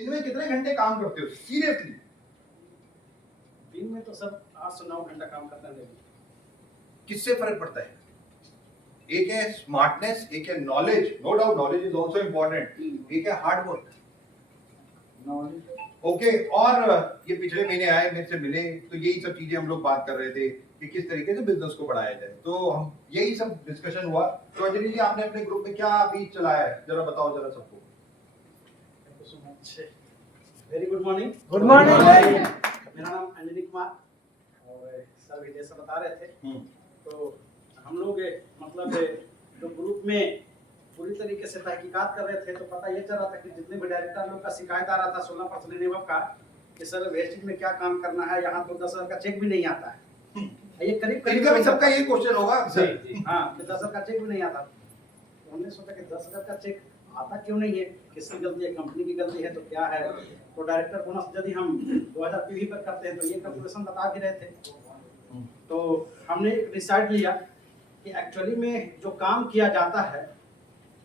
दिन में कितने घंटे काम करते हो सीरियसली? दिन में तो सब 8 से 9 घंटा काम करते हैं। किससे फर्क पड़ता है? एक है स्मार्टनेस, एक है knowledge, no doubt knowledge is also important, एक है हार्ड वर्क। ओके, और ये पिछले महीने आए मेरे से मिले तो यही सब चीजें हम लोग बात कर रहे थे कि किस तरीके से बिजनेस को बढ़ाया जाए, तो हम यही सब डिस्कशन हुआ। तो अंजलि जी आपने अपने ग्रुप में क्या अभी चलाया है, जरा बताओ जरा सबको। Very good morning. Good morning. मेरा नाम अंजलि कुमार और सर भी जैसा बता रहे थे तो हम लोग मतलब जो ग्रुप में पूरी तरीके से तहकीकात कर रहे थे तो पता ये चल रहा था कि जितने भी डायरेक्टर लोग का शिकायत आ रहा था 16% निवम का कि सर वेस्टेज में क्या काम करना है, यहाँ तो 10,000 का चेक भी नहीं आता है। ये करीब करीब सबका यही क्वेश्चन होगा सर। हाँ, 10,000 का चेक भी नहीं आता। तो हमने सोचा कि 10,000 का चेक आता क्यों नहीं है, किसकी गलती है, कंपनी की गलती है तो क्या है। तो डायरेक्टर बोनस यदि हम 2000 पीवी पर करते हैं तो ये कैलकुलेशन बता भी रहे थे। तो हमने डिसाइड लिया कि एक्चुअली में जो काम किया जाता है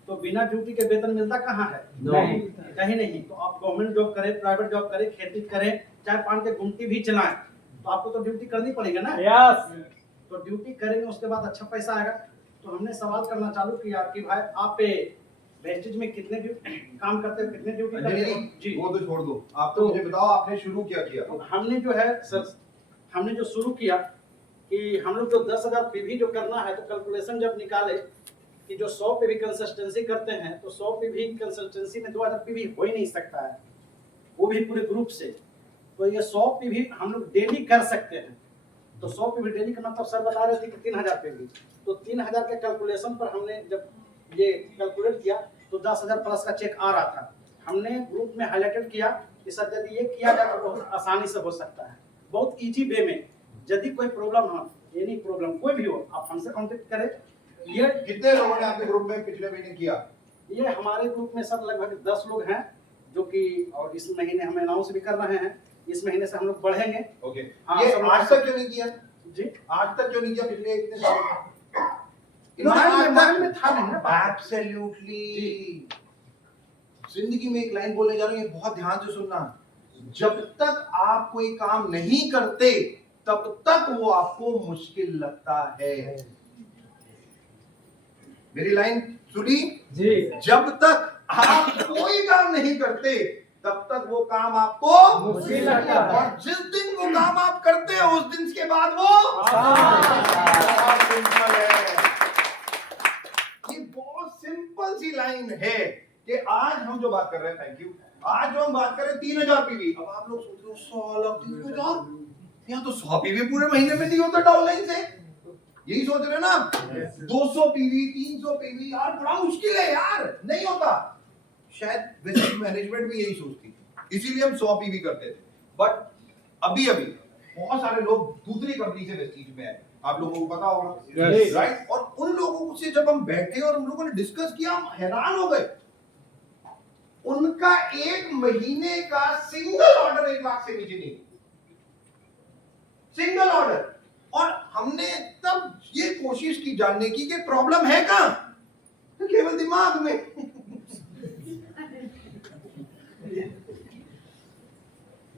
तो बिना ड्यूटी के वेतन मिलता कहाँ है? नहीं। कहीं नहीं। तो आप गवर्नमेंट जॉब करें, प्राइवेट जॉब करें, खेती करें, चाय पान के गुमटी भी चलाएं तो आपको तो ड्यूटी करनी पड़ेगी ना। यस। तो ड्यूटी करेंगे उसके बाद अच्छा पैसा आएगा। तो हमने सवाल करना चालू किया कि भाई आप वेस्टेज में कितने काम करते हो, कितने ड्यूटी करते हो? जी वो तो छोड़ दो, आप तो मुझे बताओ आपने शुरू क्या किया? तो हमने जो है सर, हमने जो शुरू किया कि हम लोग जो 10,000 पीवी जो करना है तो कैलकुलेशन जब निकाले कि जो 100 पीवी कंसिस्टेंसी करते हैं तो 100 पीवी कंसिस्टेंसी में 2000 पीवी हो ही नहीं सकता है, वो भी पूरे ग्रुप से। तो ये 100 पीवी हम लोग डेली कर सकते हैं। तो 100 पीवी डेली का मतलब सर बता रहे थे कि 3000 पीवी। तो 3000 के कैलकुलेशन पर हमने जब ये कैलकुलेट किया तो 10,000 प्लस का चेक आ रहा था। हमने ग्रुप में हाईलाइटेड किया कि सर यदि ये किया जाए तो बहुत आसानी से हो सकता है, बहुत इजी वे में। यदि कोई प्रॉब्लम हो, एनी प्रॉब्लम कोई भी हो, आप हमसे कांटेक्ट करें। ये कितने लोगों ने आपके ग्रुप में पिछले महीने किया? ये हमारे ग्रुप में सब लगभग 10 लोग हैं जो कि, और इस महीने हम अनाउंस भी कर रहे हैं, इस महीने से हम लोग बढ़ेंगे। ओके, हाँ, ये आज तक क्यों नहीं किया जी? आज तक क्यों नहीं किया पिछले इतने साल? माइंड में था नहीं ना। एब्सोल्युटली। जिंदगी में एक लाइन बोलने जा रहा हूं, ये बहुत ध्यान से सुनना। जब तक आप कोई काम नहीं करते तब तक वो आपको मुश्किल लगता है। मेरी लाइन सुनी जी। जब तक आप कोई काम नहीं करते तब तक वो काम आपको मुश्किल लगता है। और जिस दिन वो काम आप करते हैं उस दिन के बाद वो आसान। सिंपल है। ये बहुत सिंपल सी लाइन है कि आज हम जो बात कर रहे हैं, थैंक यू, आज जो हम बात कर रहे हैं 3000 पीवी। अब आप लोग सोच रहे हो 100 लाख 3000, यहाँ तो 100 पीवी पूरे महीने में नहीं होता डाउनलाइन से। यही सोच रहे हैं ना आप? 200 पीवी 300 पीवी यार बड़ा मुश्किल है यार, नहीं होता। शायद वेस्टेज मैनेजमेंट भी यही सोचती थी, इसीलिए हम 100 पीवी करते थे। बट अभी अभी बहुत सारे लोग दूसरी कंपनी से वेस्टेज में आए, आप लोगों को पता होगा, Yes. राइट? और उन लोगों से जब हम बैठे और उन लोगों ने डिस्कस किया, हम हैरान हो गए। उनका एक महीने का सिंगल ऑर्डर 1 लाख से नीचे नहीं, सिंगल ऑर्डर। और हमने तब ये कोशिश की जानने की कि प्रॉब्लम है कहां? तो केवल दिमाग में।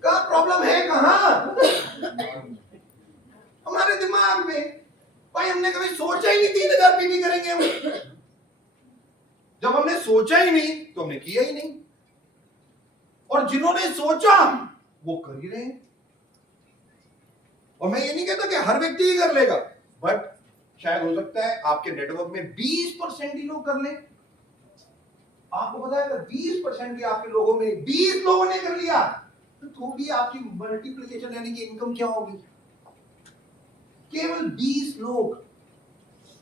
का प्रॉब्लम है कहां? हमारे दिमाग में। भाई हमने कभी सोचा ही नहीं 3000 पीवी करेंगे हम। जब हमने सोचा ही नहीं तो हमने किया ही नहीं, और जिन्होंने सोचा वो कर ही रहे हैं। और मैं ये नहीं कहता कि हर व्यक्ति ही कर लेगा, बट शायद हो सकता है आपके नेटवर्क में 20% ही लोग कर ले। आपको पता है 20% भी आपके लोगों में 20 लोगों ने कर लिया तो थोड़ी आपकी मल्टीप्लिकेशन यानी कि इनकम क्या होगी? केवल 20 लोग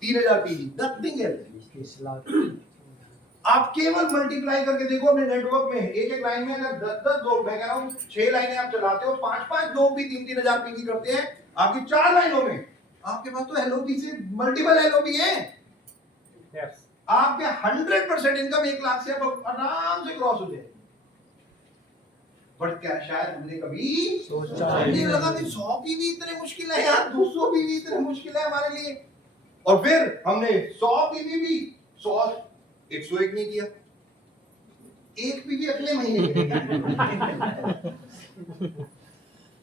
3000 पीवी, नथिंग एल्स। आप केवल मल्टीप्लाई करके देखो अपने नेटवर्क में, एक एक लाइन में अगर 10-10 लोग, मैं कह रहा हूं 6 लाइनें आप चलाते हो, 5-5 लोग भी 3-3000 पीवी करते हैं, आपकी 4 लाइनों में आपके पास तो एलओपी से मल्टीपल एलओपी है। यस। आपके 100% इनकम 1 लाख से अब आराम से क्रॉस हो जाए। बट क्या शायद हमने कभी सोचा नहीं लगा कि 100 पीवी इतने मुश्किल है यार, 200 पीवी इतने मुश्किल है हमारे लिए। और फिर हमने 100 पीवी भी 101 नहीं किया, एक पीवी अगले महीने मिलेगा।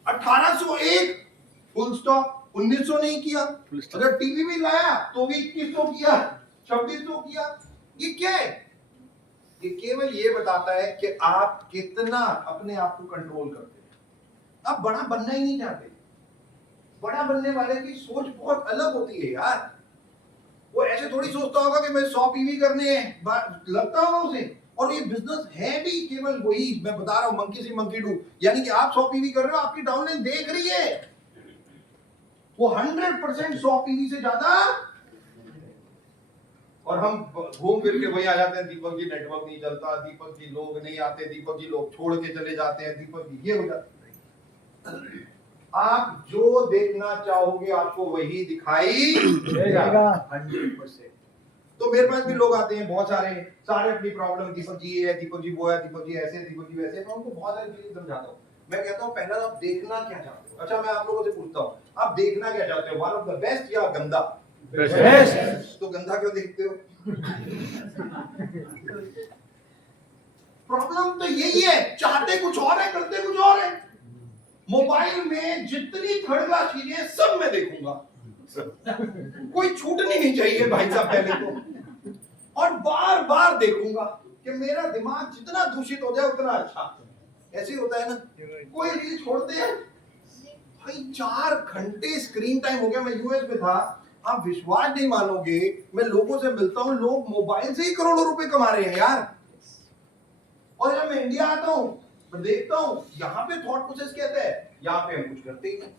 1801 फुल स्टॉप, 1900 नहीं किया। अगर टीवी भी लाया तो भी 2100 किया, 2600 किया। ये क्या है? ये केवल ये बताता है कि आप कितना अपने आप को कंट्रोल करते हैं। आप बड़ा बनना ही नहीं चाहते। बड़ा बनने वाले की सोच बहुत अलग होती है यार। वो ऐसे थोड़ी सोचता होगा कि मैं 100 पीवी करने हैं, लगता होगा उसे। और ये बिजनेस है भी केवल वही, मैं बता रहा हूं, मंकी सी मंकी डू, यानी कि आप 100 पीवी कर रहे हो, आपकी डाउनलाइन देख रही है, वो 100% 100 पीवी से ज्यादा। और हम घूम फिर के वही आ जाते हैं, दीपक जी नेटवर्क नहीं चलता, दीपक जी लोग नहीं आते, दीपक जी लोग छोड़ के चले जाते हैं, दीपक जी ये हो जाता है। आप जो देखना चाहोगे आपको वही दिखाई देगा 100%। तो मेरे पास भी लोग आते हैं बहुत सारे अपनी प्रॉब्लम, दीपक जी ये है, दीपक जी वो है, दीपक जी ऐसे, दीपक जी वैसे। मैं उनको बहुत सारी चीजें समझाता हूँ। मैं कहता हूँ पहला आप देखना क्या चाहते हो। अच्छा मैं आप लोगों से पूछता हूँ, आप देखना क्या चाहते हो, वन ऑफ द बेस्ट या गंदा? बेस्ट। तो गंदा क्यों देखते हो? प्रॉब्लम तो यही है, चाहते कुछ और है, करते कुछ और है। मोबाइल में जितनी थर्ड क्लास चीजें सब मैं देखूंगा, कोई छूटनी नहीं चाहिए भाई साहब पहले तो, और बार बार देखूंगा कि मेरा दिमाग जितना दूषित हो जाए उतना अच्छा। ऐसे होता है ना, कोई रील छोड़ते हैं भाई, 4 घंटे स्क्रीन टाइम हो गया। मैं यूएस में था, आप विश्वास नहीं मानोगे, मैं लोगों से मिलता हूं, लोग मोबाइल से ही करोड़ों रुपए कमा रहे हैं यार। और जब मैं इंडिया आता हूं, मैं देखता हूं यहाँ पे थॉट प्रोसेस कहता है, यहाँ पे हम कुछ करते ही नहीं,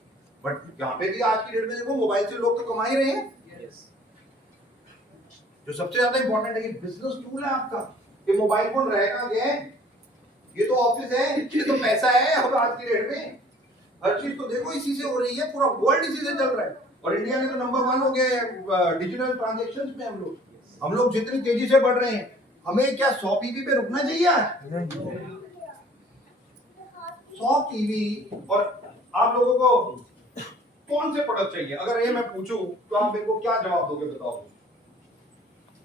बट यहाँ पे भी आज की डेट में देखो मोबाइल से लोग तो कमा ही रहे हैं। जो सबसे ज्यादा इंपॉर्टेंट है कि बिजनेस टूल है आपका, ये मोबाइल फोन रहेगा क्या? ये तो ऑफिस है, ये तो पैसा है। अब आज की डेट में हर चीज तो देखो इसी से हो रही है, पूरा वर्ल्ड इसी से चल रहा है। और इंडिया में तो नंबर 1 हो गया डिजिटल ट्रांजैक्शंस में। हम लोग जितनी तेजी से बढ़ रहे हैं, हमें क्या 100 पीवी पे रुकना चाहिए आज? 100 पीवी। और आप लोगों को कौन से प्रोडक्ट चाहिए? अगर ये मैं पूछूं तो आप मेरे को क्या जवाब दोगे, बताओ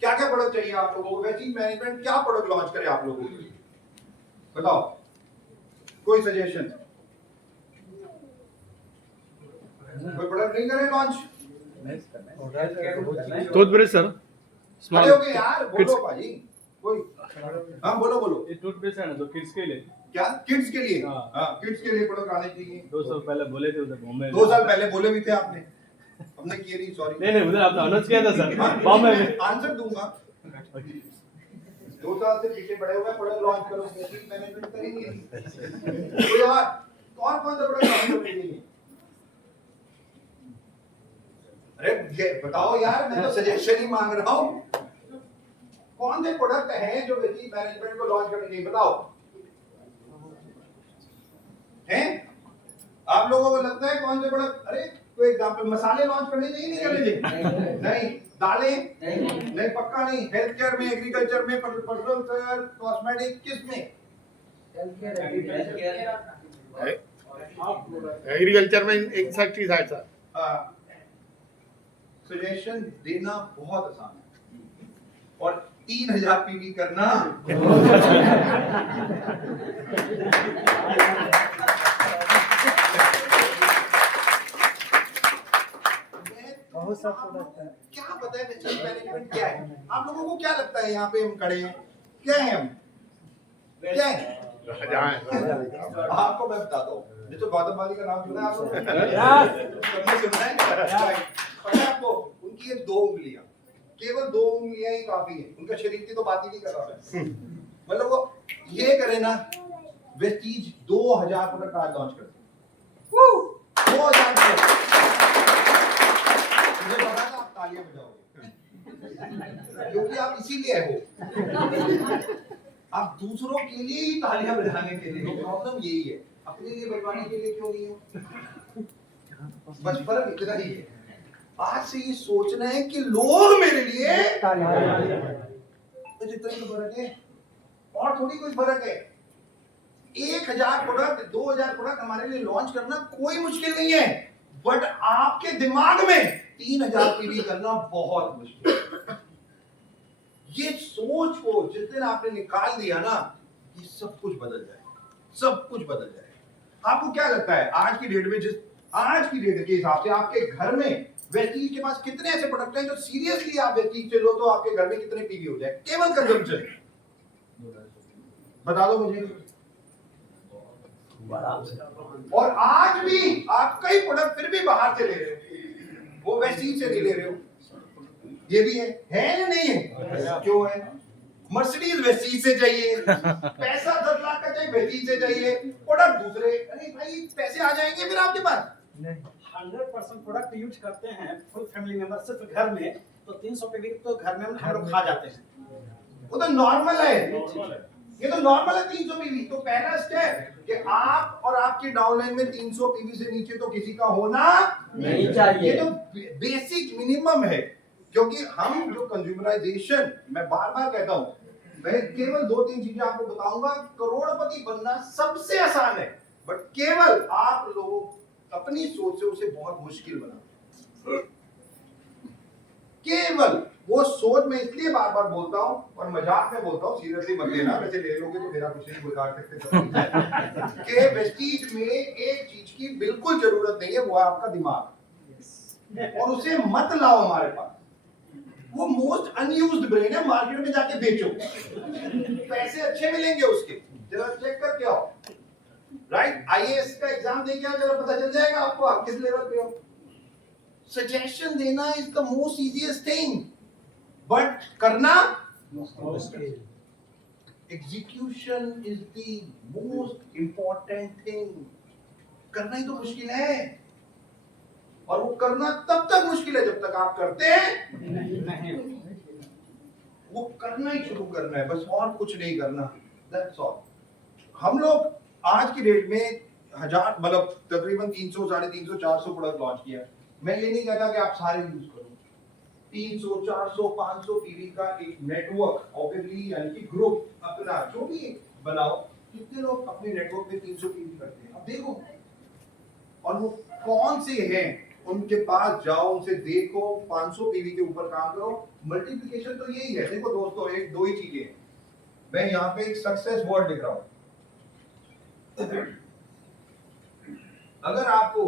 क्या क्या प्रोडक्ट चाहिए आप लोगों को? वेस्टिज मैनेजमेंट क्या प्रोडक्ट लॉन्च करे आप लोगों को, बताओ कोई सजेशन? कोई प्रोडक्ट नहीं करे लॉन्च? टूथब्रश सर, अरे ओके यार, बोलो भाई कोई। हाँ बोलो बोलो। ये टूथब्रश है ना जो किड्स के लिए, क्या किड्स के लिए? हाँ। हाँ किड्स के लिए प्रोडक्ट आने चाहिए। 2 साल पहले बोले थे उधर बॉम्बे 2 साल पहले बोले भी थे आपने, हमने किए नहीं, सॉरी। नहीं उधर आपने अनाउंस किया था सर बॉम्बे में। आंसर दूंगा। 2 साल से पीछे पड़े हुए प्रोडक्ट लॉन्च करो, बेसिक मैनेजमेंट करेंगे। कोई और कौन सा प्रोडक्ट लॉन्च करेंगे? अरे ये बताओ यार, मैं तो सजेशन ही मांग रहा हूँ। कौन से प्रोडक्ट हैं जो बेसिक मैनेजमेंट को लॉन्च करने चाहिए, बताओ। हैं आप लोगों को लगता है कौन से प्रोडक्ट? अरे कोई एग्जांपल, मसाले लॉन्च करने चाहिए नहीं करने चाहिए? नहीं। दालें नहीं, पक्का नहीं। हेल्थ केयर में, एग्रीकल्चर में, पर्सनल केयर, कॉस्मेटिक, किस में? एग्रीकल्चर में इंसेक्टिसाइड सर। सजेशन देना बहुत आसान है, और 3000 पीवी करना बहुत सा प्रोडक्ट है। क्या पता है बिजनेस मैनेजमेंट क्या है? आप लोगों को क्या लगता है यहाँ पे हम खड़े हैं, क्या है हम, क्या है? आपको मैं बताता हूँ, जो तो गौतम वाली का नाम सुना है आप लोगों ने? सबने सुना है? पता है आपको, उनकी ये 2 उंगलियां, केवल 2 उंगलियां ही काफी है, उनका शरीर की तो बात ही नहीं कर रहा मैं। मतलब वो ये करे ना, वेस्टीज 2000 प्रोडक्ट आज लॉन्च करते हैं। 2000 प्रोडक्ट। मुझे पता है आप तालियां बजाओगे, क्योंकि आप इसीलिए हो, आप दूसरों के लिए ही तालियां बजाने के लिए हो। प्रॉब्लम यही है, अपने लिए बजवाने के लिए क्यों नहीं हो? बस फर्क इतना ही है। आज से ये सोचना है कि लोग मेरे लिए, तो जितना ही फर्क है, और थोड़ी कोई फर्क है। 1000 प्रोडक्ट, 2000 प्रोडक्ट हमारे लिए लॉन्च करना कोई मुश्किल नहीं है, बट आपके दिमाग में 3000 पीवी करना बहुत मुश्किल है। ये सोच को जिस दिन आपने निकाल दिया ना, ये सब कुछ बदल जाएगा, सब कुछ बदल जाएगा। आपको क्या लगता है आज की डेट में, आज की डेट के हिसाब से आपके घर में वेस्टीज के पास कितने ऐसे प्रोडक्ट हैं जो सीरियसली आप वेस्टीज से लो तो आपके घर में कितने पीवी हो जाए केवल कंजम्पशन? बता दो मुझे। और आज भी आप कई प्रोडक्ट फिर भी बाहर से ले रहे हो, वो वेस्टीज से नहीं ले रहे हो। ये भी है या नहीं है? क्यों है? मर्सिडीज वेस्टीज से चाहिए, पैसा 10 लाख का चाहिए वेस्टीज से चाहिए, प्रोडक्ट दूसरे। अरे भाई पैसे आ जाएंगे फिर आपके पास। 100% प्रोडक्ट यूज करते हैं फुल फैमिली मेंबर सिर्फ घर में, तो 300 पे भी तो घर में हम लोग खा जाते हैं। वो तो नॉर्मल है, ये तो नॉर्मल है 300 पीवी। तो पहला स्टेप कि आप और आपके डाउनलाइन में 300 पीवी से नीचे तो किसी का होना नहीं चाहिए। ये तो बेसिक मिनिमम है, क्योंकि हम जो कंज्यूमराइजेशन, मैं बार बार कहता हूं, मैं केवल 2-3 चीजें आपको बताऊंगा। करोड़पति बनना सबसे आसान है, बट केवल आप लोग अपनी सोच से उसे बहुत मुश्किल बना। केवल वो सोच में इसलिए बार बार बोलता हूं और मजाक में बोलता हूं, सीरियसली मत लेना, वैसे ले लोगे तो मेरा कुछ नहीं बिगाड़ सकते कि वेस्टीज में एक चीज की बिल्कुल जरूरत नहीं है, वो है आपका दिमाग, और उसे मत लाओ हमारे पास। वो मोस्ट अनयूज्ड ब्रेन है, मार्केट में जाके बेचो, पैसे अच्छे मिलेंगे उसके। जरा चेक करके आओ, राइट? आईएएस का एग्जाम दे के आओ, जरा पता चल जाएगा आपको आप किस लेवल पे हो। सजेशन देना is the most easiest thing, but करना execution is the most important thing. करना ही तो मुश्किल है, और वो करना तब तक मुश्किल है जब तक आप करते हैं नहीं। वो करना ही शुरू करना है बस, और कुछ नहीं करना, दैट्स ऑल। हम लोग आज की डेट में मतलब तकरीबन 300, 350, 400 प्रोडक्ट लॉन्च किया। मैं ये नहीं कहता कि आप सारे यूज करो। 300, 400, 500 पीवी का एक नेटवर्क ऑब्वियसली, यानी कि ग्रुप अपना जो भी बनाओ। कितने लोग अपने नेटवर्क पे 300 पीवी करते हैं, अब देखो, और वो कौन से हैं, उनके पास जाओ, उनसे देखो, 500 पीवी के ऊपर काम करो। मल्टीप्लिकेशन तो यही है। देखो दोस्तों, एक दो ही चीजें हैं। मैं यहाँ पे एक सक्सेस वर्ड लिख रहा हूँ। अगर आपको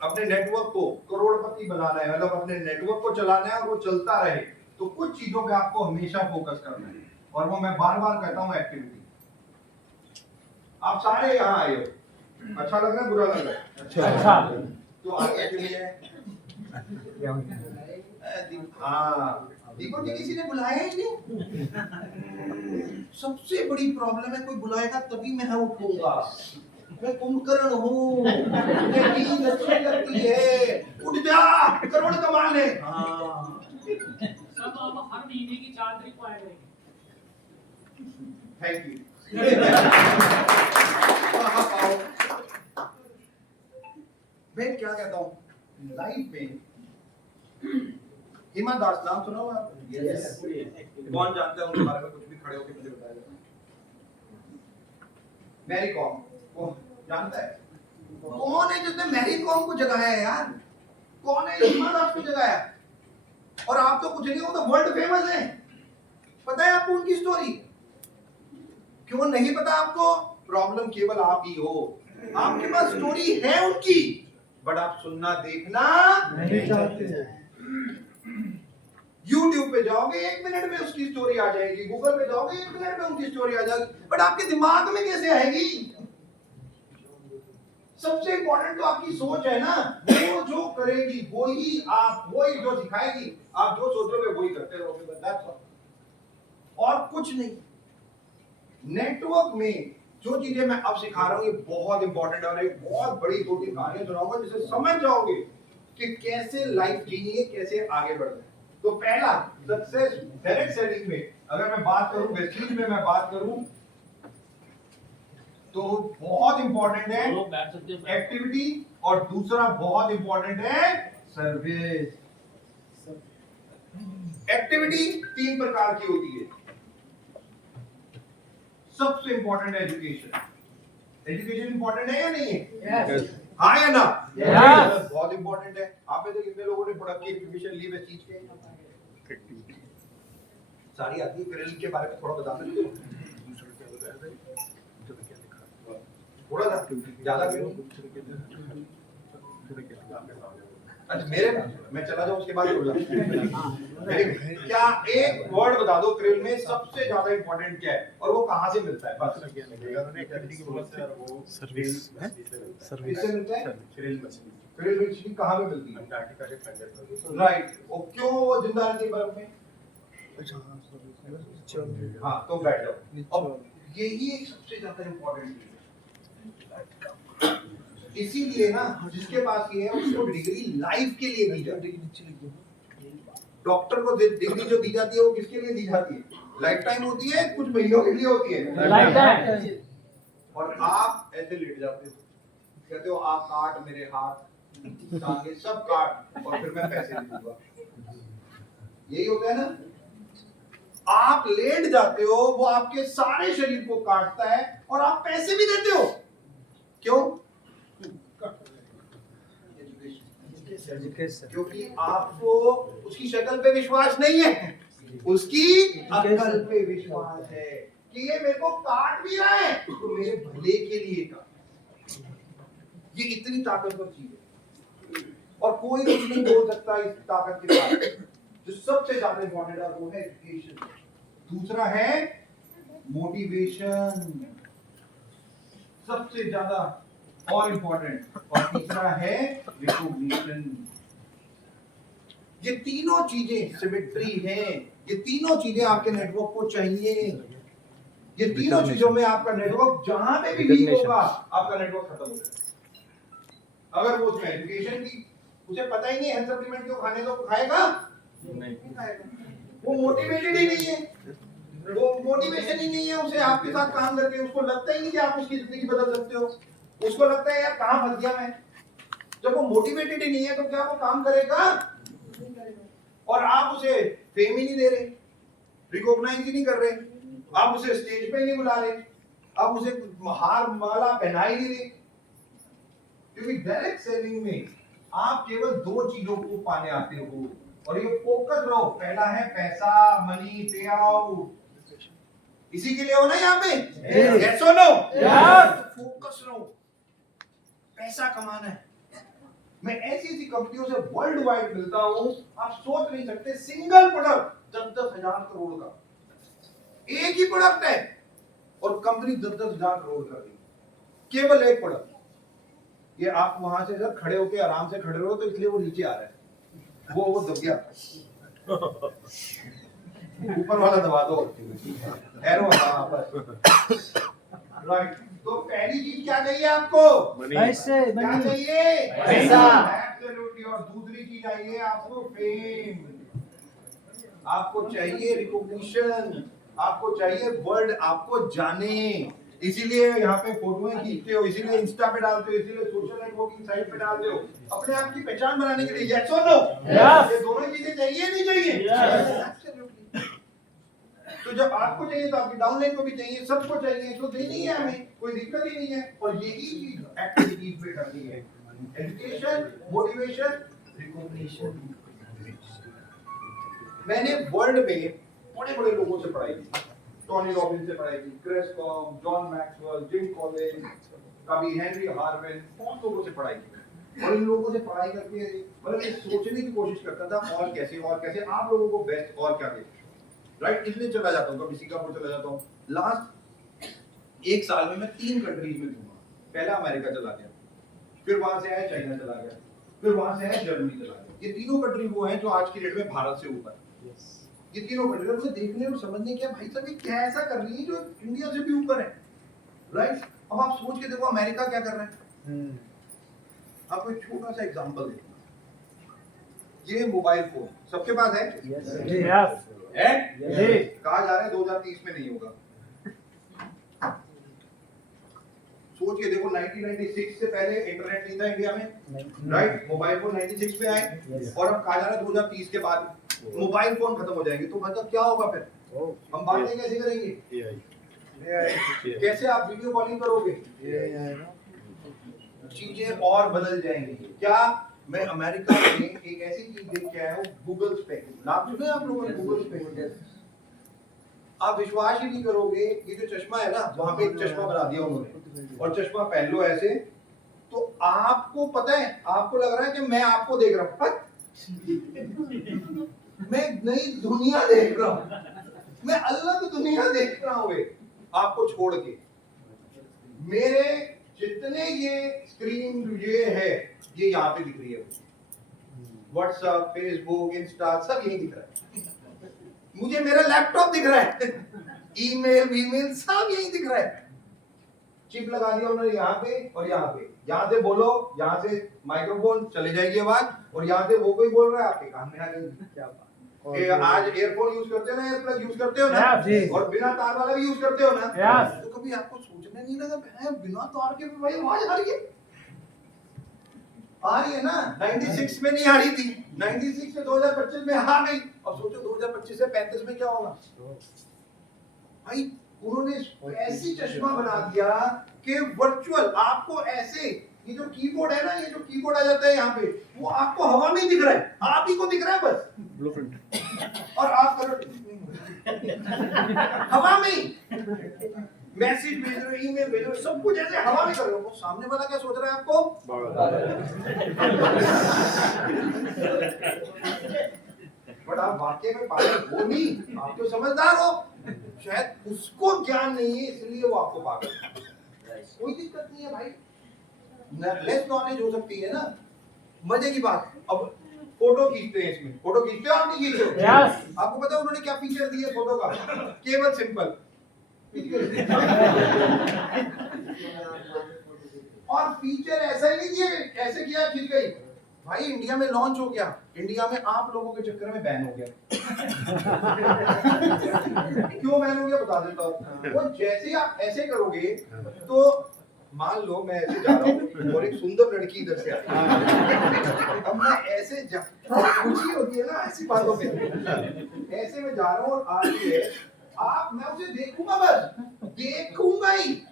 अपने नेटवर्क को करोड़पति बनाना है, मतलब अपने नेटवर्क को चलाना है और वो चलता रहे, तो कुछ चीजों पे आपको हमेशा फोकस करना है, और वो मैं बार बार कहता हूँ, एक्टिविटी। आप सारे यहाँ आए हो, अच्छा लग रहा है, बुरा लग रहा है? अच्छा। तो आगे के लिए हाँ, दीपक जी किसी ने बुलाया ही नहीं। सबसे बड़ी प्रॉब्लम है, कोई बुलाएगा तभी मैं उठूंगा। मैं कुंभकर्ण हूँ, मुझे नींद अच्छी लगती है, उठ जा, करोड़ कमा ले। हाँ सर, तो आप हर महीने की 4 तारीख को आएंगे। Thank you. मैं क्या कहता हूँ, लाइफ में हिमा दास नाम सुना हुआ आप? यस। कौन जानता है उनके बारे में? कुछ भी खड़े होकर मुझे बताएगा। मैरी कॉम, कौन जानता है? कौन है जिसने मैरी कॉम को जगाया है यार? कौन है हिमा दास को जगाया? और आप तो कुछ नहीं हो, तो वर्ल्ड फेमस है। पता है आपको उनकी स्टोरी? क्यों नहीं पता आपको? प्रॉब्लम केवल आप ही हो। आपके पास स्टोरी है उनकी, बट आप सुनना देखना नहीं चाहते। YouTube पे जाओगे 1 मिनट में उसकी स्टोरी आ जाएगी, गूगल पे जाओगे 1 मिनट में उनकी स्टोरी आ जाएगी, बट आपके दिमाग में कैसे आएगी? सबसे इंपॉर्टेंट तो आपकी सोच है ना। वो जो करेगी वही आप, वही जो सिखाएगी, आप जो सोचोगे वही करते रहोगे, बस दैट्स ऑल, और कुछ नहीं। नेटवर्क में जो चीजें मैं अब सिखा रहा हूँ ये बहुत इंपॉर्टेंट है, और एक बहुत बड़ी 2-3 कहानियां सुनाऊंगा जिससे समझ जाओगे कि कैसे लाइफ जीनी है, कैसे आगे बढ़ना है। तो पहला सक्सेस डायरेक्ट सेलिंग में अगर मैं बात करूं, वेस्टीज में मैं बात करूं, तो बहुत इंपॉर्टेंट है एक्टिविटी, और दूसरा बहुत इंपॉर्टेंट है सर्विस। एक्टिविटी 3 प्रकार की होती है। सबसे इंपॉर्टेंट है एजुकेशन। एजुकेशन इंपॉर्टेंट है या नहीं है? Yes. हाँ या ना? Yes. बहुत इंपॉर्टेंट है। आप में से कितने लोगों ने प्रोडक्ट की एजुकेशन ली है चीज के? सारी आती है। ग्रिल के बारे में थोड़ा बता सकते हो? ज्यादा क्यों? अच्छा मैं चला जाऊं उसके बाद बोलूं। क्या एक वर्ड बता दो क्रिल में सबसे ज्यादा इंपॉर्टेंट क्या है और वो कहाँ से मिलता है? बस किससे मिलता है? क्रिल मछली कहाँ पे मिलती है? राइट। और क्यों वो जिंदा रहती है बर्फ में? हाँ तो बैठ जाओ। अब यही एक सबसे ज्यादा इंपॉर्टेंट चीज है, इसीलिए ना जिसके पास ये है उसको डिग्री लाइफ के लिए दी जाती है। डॉक्टर को डिग्री जो दी जाती है वो किसके लिए दी जाती है? लाइफ टाइम होती है, कुछ महीनों के लिए होती है। Life time. और आप ऐसे लेट जाते हो, कहते हो आप काट मेरे हाथ टांगे सब काट और फिर मैं पैसे दे दूंगा। यही होता है ना, आप लेट जाते हो, वो आपके सारे शरीर को काटता है और आप पैसे भी देते हो। क्यों? क्योंकि आपको उसकी शक्ल पे विश्वास नहीं है, उसकी अकल पे विश्वास है कि ये मेरे को काट भी रहा है तो मेरे भले के लिए काट। ये इतनी ताकतवर चीज है और कोई कुछ नहीं बोल सकता इस ताकत के बारे में। जो सबसे ज्यादा इंपॉर्टेंट है वो है एजुकेशन, दूसरा है मोटिवेशन, सबसे ज्यादा और इंपॉर्टेंट, और तीसरा है रिकॉग्निशन। ये तीनों चीजें सिमेट्री हैं, ये तीनों चीजें आपके नेटवर्क को चाहिए। ये तीनों चीजों में आपका नेटवर्क जहां पे भी वीक होगा आपका नेटवर्क खत्म हो जाएगा। अगर वो उसमें एजुकेशन की उसे पता ही नहीं हेल्थ सप्लीमेंट क्यों खाने तो खाएगा नहीं खाएगा, वो मोटिवेटेड ही नहीं है, वो मोटिवेशन ही नहीं है उसे आपके साथ काम करके। उसको लगता ही नहीं कि आप उसकी जिंदगी बदल सकते हो, उसको लगता है यार कहां फंस गया मैं। जब वो मोटिवेटेड ही नहीं है तो क्या वो काम करेगा? और आप उसे फेम ही नहीं दे रहे, रिकॉग्नाइज ही नहीं कर रहे, आप उसे स्टेज पे ही नहीं बुला रहे, आप उसे हार माला पहना ही नहीं रहे। क्योंकि डायरेक्ट सेलिंग में आप केवल दो चीजों को पाने आते हो और ये फोकस रहो। पहला है पैसा, मनी, पे आउट, इसी के लिए हो ना यहाँ पे? यस और नो? फोकस रहो, पैसा कमाना है। मैं ऐसी कंपनियों से वर्ल्ड वाइड मिलता हूं, आप सोच नहीं सकते, सिंगल प्रोडक्ट 10,000 करोड़ का, एक ही प्रोडक्ट है और कंपनी 10,000 करोड़ कर दी, केवल एक प्रोडक्ट। ये आप वहां से जब खड़े होके आराम से खड़े रहो तो इसलिए वो नीचे आ रहा है, वो दब गया, ऊपर वाला दबा दो, एरो राइट। तो पहली चीज क्या चाहिए आपको? पैसे, क्या मनी। चाहिए? पैसा। एब्सोल्युटली। और दूसरी चीज चाहिए आपको फेम, आपको चाहिए रिकॉग्निशन, आपको चाहिए वर्ल्ड आपको जाने। इसीलिए यहाँ पे फोटोएं खींचते हो, इसीलिए इंस्टा पे डालते हो, इसीलिए सोशल नेटवर्किंग साइट पे डालते हो, अपने आप की पहचान बनाने के लिए। यस और नो? यस। ये दोनों चीजें चाहिए नहीं चाहिए? एब्सोल्युटली। तो जब आपको चाहिए तो आपकी डाउनलाइन को भी चाहिए, सबको चाहिए, तो देनी है हमें, कोई दिक्कत ही नहीं है। और यही चीज एक्टिविटीज पे करनी है, एजुकेशन, मोटिवेशन, रिकॉग्निशन। मैंने वर्ल्ड में बड़े बड़े लोगों से पढ़ाई की, टोनी रॉबिन्स से पढ़ाई की, क्रिस कॉम, जॉन मैक्सवेल, जिम कॉलिन्स, कभी हेनरी हार्वेन, बहुत लोगों से पढ़ाई की। और इन लोगों से पढ़ाई करके मतलब ये सोचने की कोशिश करता था और कैसे आप लोगों को बेस्ट और क्या दे, राइट। इसलिए चला जाता हूँ, कभी सिंगापुर चला जाता हूँ। लास्ट 1 साल में मैं 3 कंट्रीज में घूमा। पहला अमेरिका चला गया, फिर वहां से आया चाइना चला गया, फिर वहां से आया जर्मनी चला गया। ये तीनों कंट्री वो हैं जो आज की डेट में भारत से ऊपर है। ये तीनों कंट्री मुझे देखने और समझने क्या भाई साहब ये क्या ऐसा कर रही है जो इंडिया से भी ऊपर है, राइट। अब आप सोच के देखो अमेरिका क्या कर रहा है। आपको एक छोटा सा एग्जांपल देता हूं, ये मोबाइल फोन सबके पास है? है? कहा जा रहा है 2030 में नहीं होगा। सोच के देखो 1996 से पहले इंटरनेट नहीं था इंडिया में, राइट। मोबाइल फोन 96 में आए और अब कहा जा रहा है 2030 के बाद मोबाइल फोन खत्म हो जाएंगे। तो मतलब क्या होगा फिर? हम बातें कैसे करेंगे? कैसे आप वीडियो कॉलिंग करोगे? चीजें और बदल जाएंगी। क्या मैं अमेरिका में एक ऐसी चीज देख के आया हूँ, गूगल स्पेक। नाम सुने आप लोगों ने? गूगल स्पेक आप विश्वास ही नहीं करोगे, ये जो चश्मा है ना, वहां पे एक चश्मा बना दिया उन्होंने और चश्मा पहन लो ऐसे, तो आपको पता है, आपको लग रहा है कि मैं आपको देख रहा हूं, मैं नई दुनिया देख रहा हूं, मैं अलग दुनिया देख रहा हूं आपको छोड़ के। मेरे जितने ये स्क्रीन ये है, ये यहाँ पे दिख रही है, व्हाट्सएप, फेसबुक, इंस्टा सब यही दिख रहा है। मुझे मेरा लैपटॉप दिख रहा है, ईमेल वीमेल सब यही दिख रहा है। चिप लगा दिया उन्होंने यहाँ पे और यहाँ पे, यहाँ से बोलो, यहाँ से माइक्रोफोन चले जाएगी आवाज, और यहाँ से वो कोई बोल रहा है आपके कान में आ जाएगी। क्या बात। आज एयरफोन यूज करते हो ना, एयरप्लग यूज करते हो ना, और बिना तार वाला भी यूज करते हो ना, तो कभी आपको सोचने नहीं लगा बिना तार के भी भाई आवाज आ रही है? आ रही है ना। 96 में नहीं आ रही थी, 96 से 2025 में आ गई। अब सोचो 2025 से 35 में क्या होगा भाई। उन्होंने ऐसी चश्मा बना दिया कि वर्चुअल आपको ऐसे, ये जो कीबोर्ड है ना, ये जो कीबोर्ड आ जाता है यहाँ पे, वो आपको हवा में ही दिख रहा है, आप ही को दिख रहा है बस, ब्लूप्रिंट, और आप करो हवा में ही मैसेज भेज रहे हो, ईमेल भेज रहे हो, सब कुछ ऐसे हवा में कर रहे हो। सामने वाला क्या सोच रहा है आपको? बट आप वाकई में पागल हो नहीं, आप तो समझदार हो, शायद उसको ज्ञान नहीं है इसलिए वो आपको पागल। कोई दिक्कत नहीं है भाई, लेस नॉलेज हो सकती है ना, मजे की बात। अब फोटो खींचते हैं, इसमें फोटो खींचते हो आप नहीं खींचते हो? Yes. आपको पता है उन्होंने क्या फीचर दिए फोटो का? केवल सिंपल और फीचर ऐसा ही नहीं दिया, ऐसे किया खींच गई भाई। इंडिया में लॉन्च हो गया, इंडिया में आप लोगों के चक्कर में बैन हो गया। क्यों बैन हो गया बता देता हूँ। वो जैसे आप ऐसे करोगे तो मान लो मैं ऐसे जा रहा हूँ और एक सुंदर लड़की इधर से आती है, अब मैं ऐसे खुशी होती है ना ऐसी बातों पे, ऐसे मैं जा रहा हूँ और आ रही है, आप मैं उसे देखूंगा, बस देखूंगा ही,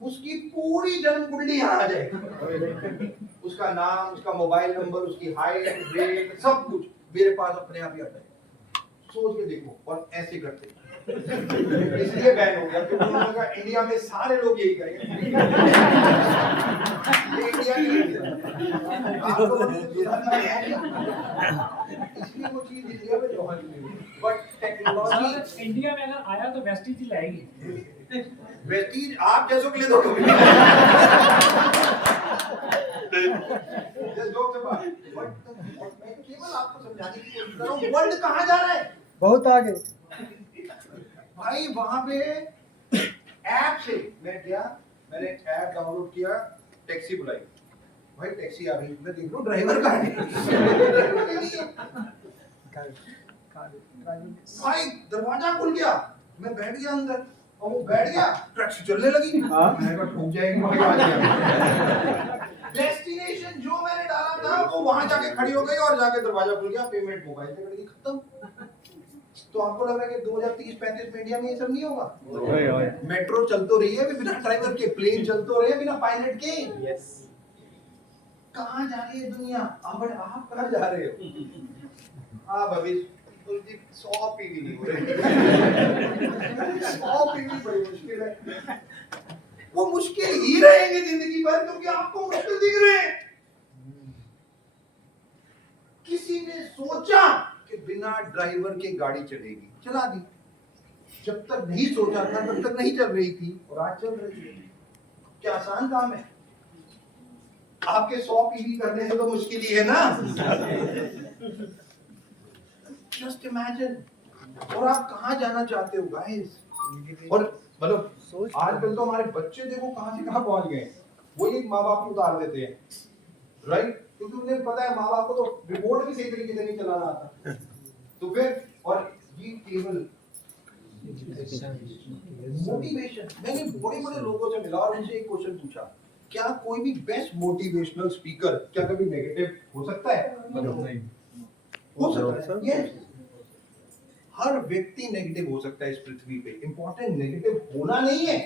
उसकी पूरी जन्म कुंडली यहाँ आ जाएगी, उसका नाम, उसका मोबाइल नंबर, उसकी हाइट, वेट, सब कुछ मेरे पास अपने आप ही आता है। सोच के देखो, और ऐसे करते इसलिए बैन हो गया क्योंकि उन्होंने कहा इंडिया में सारे लोग यही करेंगे। ये इंडिया की आपको इसलिए वो चीज इंडिया में पहुंच गई। बट टेक्नोलॉजी इंडिया में अगर आया तो वेस्टीज ही लाएगी। वेस्टीज आप जैसों के लिए दो मैं केवल आपको समझाने की कोशिश कर रहा हूँ वर्ल्ड कहाँ जा रहा है। बहुत आगे भाई वहां पे ऐप से मैं गया, मैंने ऐप डाउनलोड किया, टैक्सी बुलाई, भाई टैक्सी आ गई, मैं देख रहा हूँ ड्राइवर कहाँ है। भाई दरवाजा खुल गया, मैं बैठ गया अंदर और वो बैठ गया, टैक्सी चलने लगी। मैंने कहा ठोक जाएगी भाई आ गया। डेस्टिनेशन जो मैंने डाला था वो वहां जाके खड़ी हो गई और जाके दरवाजा खुल गया, पेमेंट मोबाइल से कर दी, खत्म। तो आपको लग रहा है कि 2030-35 में इंडिया में ये सब नहीं होगा? मेट्रो चल तो रही है बिना ड्राइवर के, प्लेन चल तो रहे हैं बिना पायलट के। यस। कहाँ जा रही है दुनिया? अब आप कहाँ जा रहे हो? आप अभी 100 पीवी नहीं हो रहे। 100 पीवी बड़ी मुश्किल है। वो मुश्किल ही रहेंगे जिंदगी भर क्योंकि आपको मुश्किल दिख रहे हैं। किसी ने सोचा कि बिना ड्राइवर के गाड़ी चलेगी, चला दी। जब तक नहीं सोचा था तब तक नहीं चल रही थी और आज चल रही है। क्या आसान काम है? आपके 100 पीवी करने से तो मुश्किल ही है ना। Just imagine. और आप कहाँ जाना चाहते हो गाइस? और मतलब आजकल तो हमारे बच्चे देखो कहाँ से कहाँ पहुंच गए। वही एक माँ बाप को उतार देते हैं, राइट? क्योंकि उन्हें पता है माँ बाप को तो रिमोट भी सही तरीके से नहीं चलाना आता। तो फिर और ये केवल मोटिवेशन। मैंने बड़े-बड़े लोगों से मिला और उनसे एक क्वेश्चन पूछा, क्या कोई भी बेस्ट मोटिवेशनल स्पीकर क्या कभी नेगेटिव हो सकता है? नहीं हो सकता है। यस, हर व्यक्ति नेगेटिव हो सकता है इस पृथ्वी पे। इंपॉर्टेंट नेगेटिव होना नहीं है,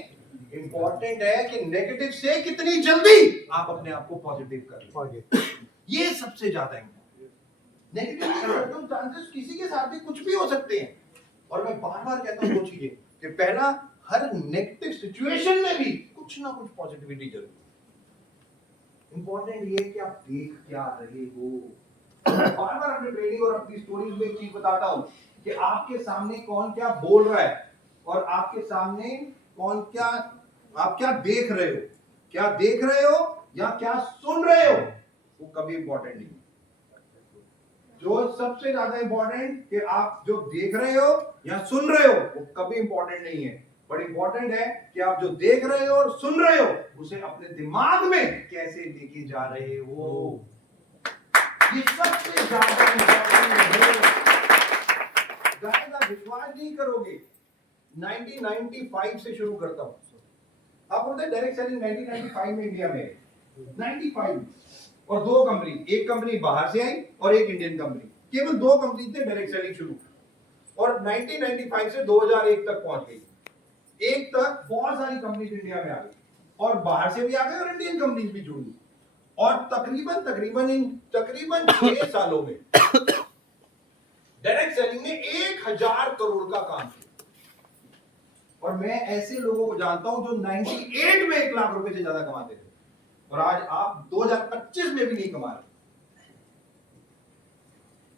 इंपॉर्टेंट है कि नेगेटिव से कितनी जल्दी आप अपने आप को पॉजिटिव कर लें। ये सबसे ज्यादा नेगेटिव सर्कमस्टेंसेस किसी के साथ भी कुछ भी हो सकते हैं। और मैं बार-बार कहता हूं दो चीजें, कि पहला हर नेगेटिव सिचुएशन में भी कुछ ना कुछ पॉजिटिविटी जरूर। इंपॉर्टेंट ये है कि आप देख क्या रहे हो। बार बार अपनी ट्रेनिंग और अपनी स्टोरीज में एक चीज बताता हूं कि आपके सामने कौन क्या बोल रहा है और आपके सामने कौन क्या, आप क्या देख रहे हो, क्या देख रहे हो या क्या सुन रहे हो, वो कभी इंपॉर्टेंट नहीं। जो सबसे ज्यादा इंपॉर्टेंट कि आप जो देख रहे हो या सुन रहे हो वो कभी इंपॉर्टेंट नहीं है, बट इंपॉर्टेंट है कि आप जो देख रहे हो और सुन रहे हो उसे अपने दिमाग में कैसे लेके जा रहे हो, ये सबसे ज्यादा इंपॉर्टेंट है। गाइस आप विश्वास नहीं करोगे, 1995 से शुरू करता हूं। आप बोलते हैं डायरेक्ट सेलिंग 1995 में इंडिया में 95 और दो कंपनी, एक कंपनी बाहर से आई और एक इंडियन कंपनी, केवल दो कंपनी थे डायरेक्ट सेलिंग शुरू, और 1995 से 2001 तक पहुंच गई। एक तक बहुत सारी कंपनीज इंडिया में आ गई और बाहर से भी आ गए और इंडियन कंपनीज भी जुड़ी, और तकरीबन 6 सालों में डायरेक्ट सेलिंग ने 1000 करोड़ का काम किया। और मैं ऐसे लोगों को जानता हूं जो 98 में 1 लाख रुपए से ज्यादा कमाते थे और आज आप 2025 में भी नहीं कमा रहे।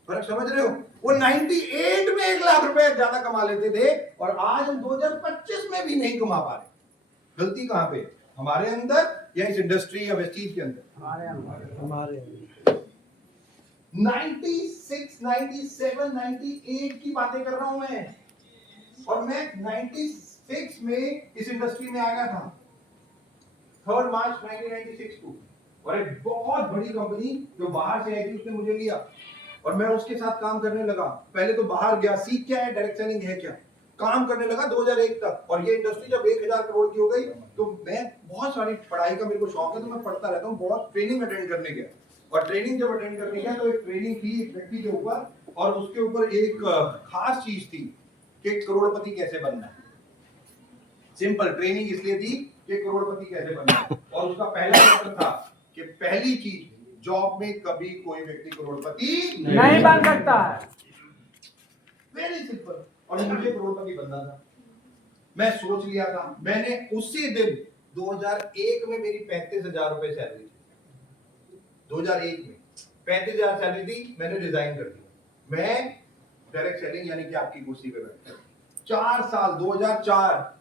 फर्क समझ रहे हो? वो 98 में 1 लाख रुपए ज्यादा कमा लेते थे और आज हम 2025 में भी नहीं कमा पा रहे। गलती कहां पे? हमारे अंदर या इस इंडस्ट्री या वेस्टीज के अंदर? हमारे 96, 97, 98 की बातें कर रहा हूं मैं, और मैं 96 में इस इंडस्ट्री में आ गया था 3 मार्च 1996 को, और एक बहुत बड़ी कंपनी जो बाहर से आई थी उसने मुझे लिया और मैं उसके साथ काम करने लगा। पहले तो बाहर गया, सीख क्या है डायरेक्ट सेलिंग है क्या, काम करने लगा 2001 तक। और ये इंडस्ट्री जब 1000 करोड़ की हो गई तो मैं बहुत सारी पढ़ाई का मेरे को शौक है तो मैं पढ़ता रहता हूँ, बहुत ट्रेनिंग अटेंड करने गया। और ट्रेनिंग जब अटेंड करने गया तो एक ट्रेनिंग थी एक व्यक्ति के ऊपर, और उसके ऊपर एक खास चीज थी कि करोड़पति कैसे बनना है। सिंपल ट्रेनिंग इसलिए थी कि करोड़पति कैसे बनना है, और उसका पहला चैप्टर था कि पहली चीज, जॉब में कभी कोई व्यक्ति करोड़पति नहीं बन सकता है। Very simple. और मुझे करोड़पति बनना था, मैं सोच लिया था। मैंने उसी दिन 2001 में मेरी 35,000 रुपए सैलरी थी, 2001 में 35,000 सैलरी थी, मैंने रिजाइन कर दिया। मैं डायरेक्ट सेलिंग यानी कि आपकी कुर्सी पे बैठा 4 साल, 2004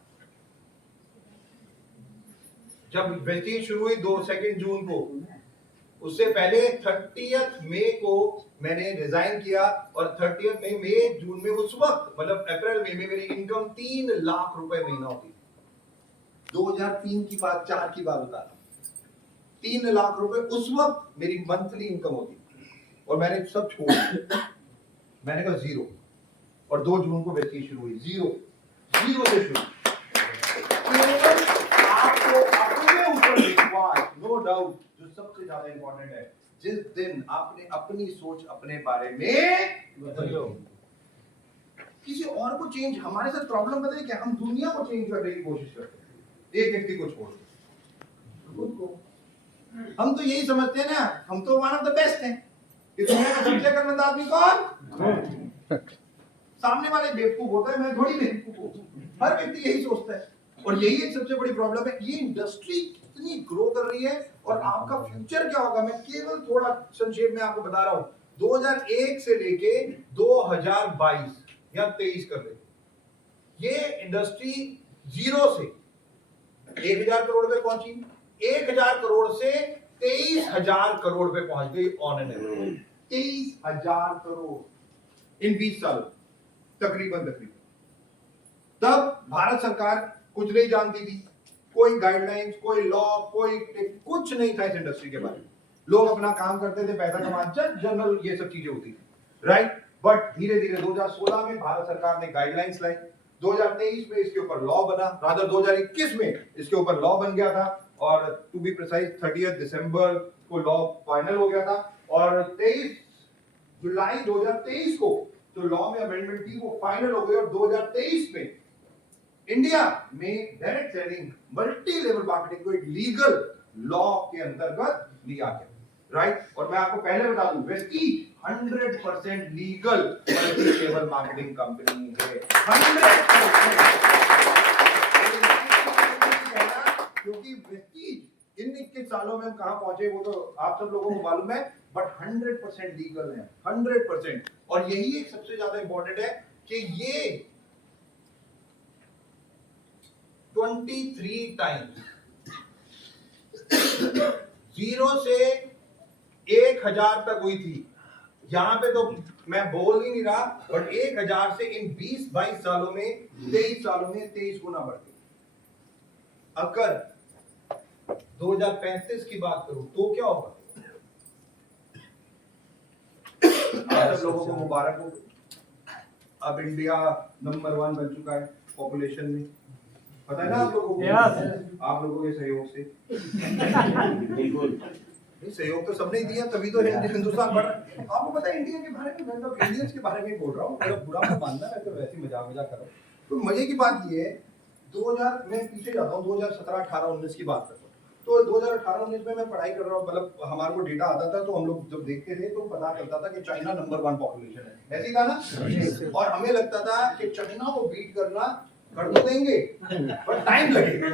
जब वेस्टीज शुरू हुई 2 जून को, उससे पहले 30 मई को मैंने रिजाइन किया, और 30 मई जून में उस वक्त मतलब अप्रैल मई में मेरी इनकम 3 लाख रुपए महीना होती। 2003 की बात, 4 की बात बता रहा हूं, 3 लाख रुपए उस वक्त मेरी मंथली इनकम होती, और मैंने सब छोड़ दिया। मैंने कहा जीरो, और 2 जून को वेस्टीज शुरू हुई, जीरो से शुरू। आपको अपने ऊपर विश्वास, नो डाउट, जो सबसे ज्यादा इंपॉर्टेंट है, जिस दिन आपने अपनी सोच अपने बारे में बदलो, किसी और को चेंज, हमारे साथ प्रॉब्लम पता है क्या, हम दुनिया को चेंज करने की कोशिश करते हैं, एक व्यक्ति को छोड़ खुद को। हम तो यही समझते हैं ना, हम तो वन ऑफ द बेस्ट हैं, कि दुनिया का सबसे अकलमंद आदमी कौन? सामने वाले बेवकूफ होता है, मैं थोड़ी बेवकूफ हूं। हर व्यक्ति यही सोचता है, और यही एक सबसे बड़ी प्रॉब्लम है। ये इंडस्ट्री कितनी ग्रो कर रही है और आपका फ्यूचर क्या होगा, मैं केवल थोड़ा संक्षेप में आपको बता रहा हूं। 2001 से लेके 2022 या 23 कर रहे, ये इंडस्ट्री जीरो से 1000 करोड़ पे पहुंची, 1000 करोड़ से 23,000 करोड़ पे पहुंच गई ऑन एन एवरेज। 23,000 करोड़ इन 20 सालों तकरीबन। तब भारत सरकार कुछ नहीं जानती थी, कोई गाइडलाइंस, कोई लॉ, कोई कुछ नहीं था इस इंडस्ट्री के बारे में। लोग अपना काम करते थे, पैसा कमाते, जनरल ये सब चीजें होती थी, राइट। बट धीरे धीरे 2016 में भारत सरकार ने गाइडलाइंस लाई, 2023 में इसके ऊपर लॉ बना, रादर 2021 में इसके ऊपर लॉ बन गया था, और टू बी प्रिसाइज 30 दिसंबर को लॉ फाइनल हो गया था, और 23 जुलाई 2023 को जो लॉ में अमेंडमेंट थी वो फाइनल हो गई, और 2023 में इंडिया में direct selling, multi level marketing को एक लीगल लॉ के अंतर्गत लिया गया, राइट। और मैं आपको पहले बता दूं, Vestige 100% legal multi level marketing company है, 100%। क्योंकि वेस्टीज इन 21 सालों में हम कहां पहुंचे वो तो आप सब लोगों को मालूम है, बट 100% लीगल है, 100%। और यही एक सबसे ज्यादा इंपॉर्टेंट है कि ये 23 टाइम्स 0 से 1000 तक हुई थी। यहां पे तो मैं बोल ही नहीं रहा, बट 1000 से इन 20-22 सालों में 23 सालों में 23 गुना बढ़ गई। अगर 2035 की बात करूं तो क्या होगा? आप सब लोगों को मुबारक हो, अब इंडिया नंबर 1 बन चुका है पॉपुलेशन में, पता है ना आप लोगों को? आप लोगों के सहयोग से। सहयोग तो सबने दिया, तभी तो हिंदुस्तान बढ़ रहा है। आपको पता है इंडिया के बारे में, मैं तो इंडियंस के बारे में ही बोल रहा हूँ, मेरा बुरा मत मानना, मैं तो वैसे ही मजाक कर रहा हूँ। तो मजे की बात ये है, 2000 में पीछे जाता हूँ, 2017, 18, 19 की बात करता हूँ। तो 2018-19 में मैं पढ़ाई कर रहा हूँ, मतलब हमारे को डेटा आता था, तो हम लोग जब देखते थे तो पता चलता था कि चाइना नंबर 1 पॉपुलेशन है, ऐसे ही था ना। और हमें लगता था कि चाइना को बीट करना कर तो देंगे, पर टाइम लगेगा।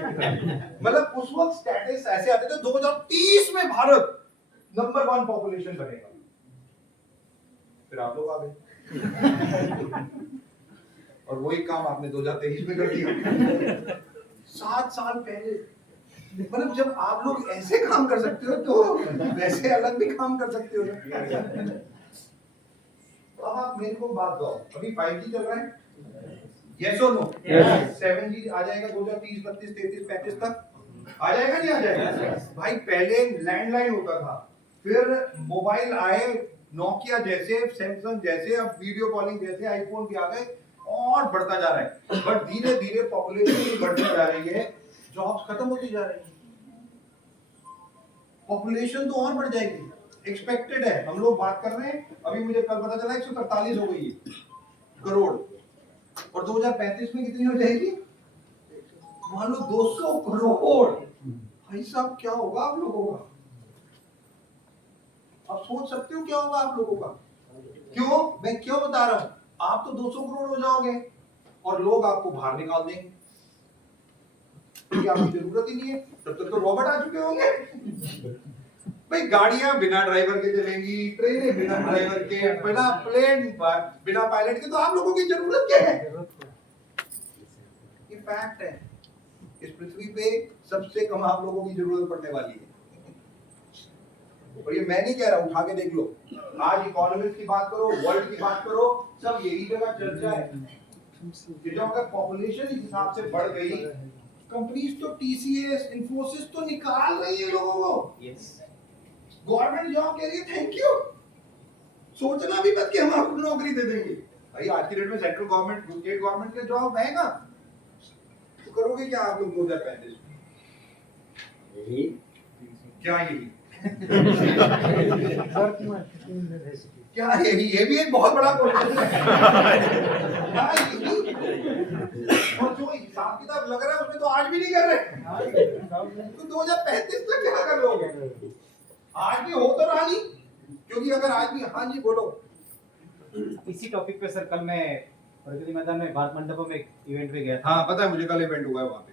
मतलब उस वक्त स्टैटिस ऐसे आते थे 2030 में भारत नंबर 1 पॉपुलेशन बनेगा, फिर आप लोग आ गए और वही काम आपने 2023 में कर दिया। 7 साल पहले, मतलब जब आप लोग ऐसे काम कर सकते हो तो वैसे अलग भी काम कर सकते हो ना। अब आप मेरे को बात दो, अभी 5G चल रहा है, यस और नो? 7G आ जाएगा 2030, 32, 33, 35 तक आ जाएगा, नहीं आ जाएगा? भाई पहले लैंडलाइन होता था, फिर मोबाइल आए, नोकिया जैसे, सैमसंग जैसे, अब वीडियो कॉलिंग जैसे, आईफोन भी आ गए और बढ़ता जा रहा है। बट धीरे धीरे पॉपुलेशन बढ़ती जा रही है, जॉब्स खत्म होती जा रही है, पॉपुलेशन तो और बढ़ जाएगी, एक्सपेक्टेड है। हम लोग बात कर रहे हैं, अभी मुझे कल पता चला 143 हो गई है करोड़, और 2035 में कितनी हो जाएगी? मान लो 200 करोड़। भाई साहब क्या होगा आप लोगों का? आप सोच सकते हो क्या होगा आप लोगों का? क्यों? मैं क्यों बता रहा हूं? आप तो 200 करोड़ हो जाओगे और लोग आपको बाहर निकाल देंगे, आपकी जरूरत ही नहीं है, तब तक तो रॉबोट आ चुके होंगे। भाई गाड़ियां बिना ड्राइवर के चलेंगी, ट्रेनें बिना ड्राइवर के, बिना प्लेन बिना पायलट के, तो आप लोगों की जरूरत क्या है? ये फैक्ट है, इस पृथ्वी पे सबसे कम आप लोगों की जरूरत पड़ने वाली है। और ये मैं नहीं कह रहा, उठा के देख लो, आज इकोनॉमिक्स की बात करो, वर्ल्ड की बात करो, सब यही जगह चर्चा है कि जब अगर पॉपुलेशन इस हिसाब से बढ़ गई, कंपनीज तो टीसीएस, इन्फोसिस तो निकाल रही है लोगों को। गवर्नमेंट जॉब कह रही है थैंक यू, सोचना भी मत कि हम आपको नौकरी दे देंगे। भाई आज की डेट में सेंट्रल गवर्नमेंट, स्टेट गवर्नमेंट के जॉब है ना, तो करोगे क्या आप लोग 2035 में? यही क्या, यही क्या यही? ये भी एक बहुत बड़ा क्वेश्चन है। और जो हिसाब किताब लग रहा है उसमें तो आज भी नहीं कर रहे, तो 2035 तक क्या कर लोगे? आज भी हो तो रहा नहीं, क्योंकि अगर आज भी, हाँ जी बोलो। इसी टॉपिक पे सर कल मैं प्रगति मैदान में भारत मंडपम में एक इवेंट पे गया था। हाँ पता है मुझे, कल इवेंट हुआ है वहाँ पे,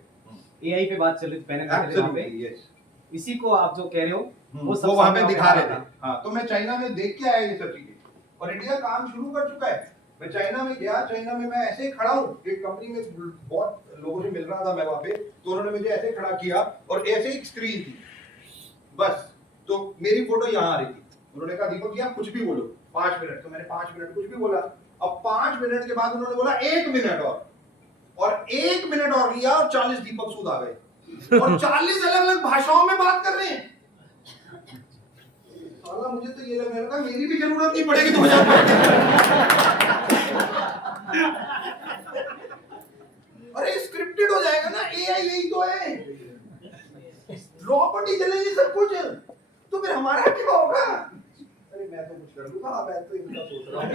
एआई पे बात चल रही थी, पैनल वहाँ पे। यस, इसी को आप जो कह रहे हो वो वहाँ पे दिखा रहे थे। हाँ तो मैं चाइना में देख के आया ये सब चीजें, और इंडिया काम शुरू कर चुका है। मैं चाइना में गया, चाइना में मैं ऐसे ही खड़ा हूँ, एक कंपनी में बहुत लोगों से मिल रहा था मैं वहाँ पे, तो उन्होंने मुझे ऐसे खड़ा किया और ऐसे एक स्क्रीन थी बस, तो मेरी फोटो यहाँ आ रही थी। उन्होंने कहा दीपक जी आप कुछ भी बोलो 5 मिनट, तो मैंने 5 मिनट कुछ भी बोला। अब 5 मिनट के बाद उन्होंने बोला 1 मिनट और 1 मिनट और लिया और 40 दीपक सूद आ गए और 40 अलग अलग भाषाओं में बात कर रहे हैं। साला मुझे तो ये लगने लगा मेरी भी जरूरत नहीं पड़ेगी 2025। अरे स्क्रिप्टेड हो जाएगा ना, एआई यही तो है, रॉबोट ही चलेगी सब कुछ, तो फिर हमारा क्या होगा? अरे मैं तो कुछ कर लूंगा, मैं तो इनका सोच रहा हूँ।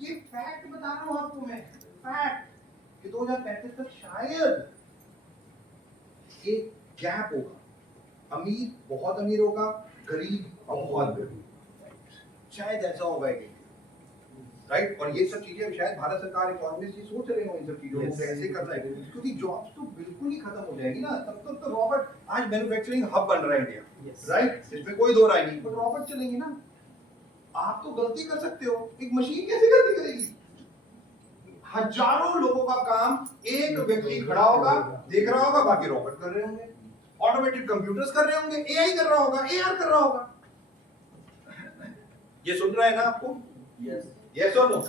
ये फैक्ट बता रहा हूँ आपको मैं, फैक्ट कि 2035 तक शायद एक गैप होगा, अमीर बहुत अमीर होगा, गरीब बहुत गरीब, शायद ऐसा होगा कि राइट। और ये सब चीजें शायद भारत सरकार इकोनॉमिस्ट सोच रहे हो इन सब चीजों को कैसे करना है, क्योंकि जॉब्स तो बिल्कुल ही खत्म हो जाएगी ना। तब तक तो रॉबर्ट, आज मैन्युफैक्चरिंग हब बन रहा है इंडिया, राइट, इसमें कोई दो राय नहीं, पर रॉबर्ट चलेंगे ना। आप तो गलती कर सकते हो, एक मशीन कैसे गलती करेगी? हजारों लोगों का काम एक व्यक्ति खड़ा होगा, देख रहा होगा, बाकी रॉबोट कर रहे होंगे, ऑटोमेटेड कंप्यूटर्स कर रहे होंगे, एआई कर रहा होगा, एआर कर रहा होगा। ये सुन रहा है ना आपको? यस और नो?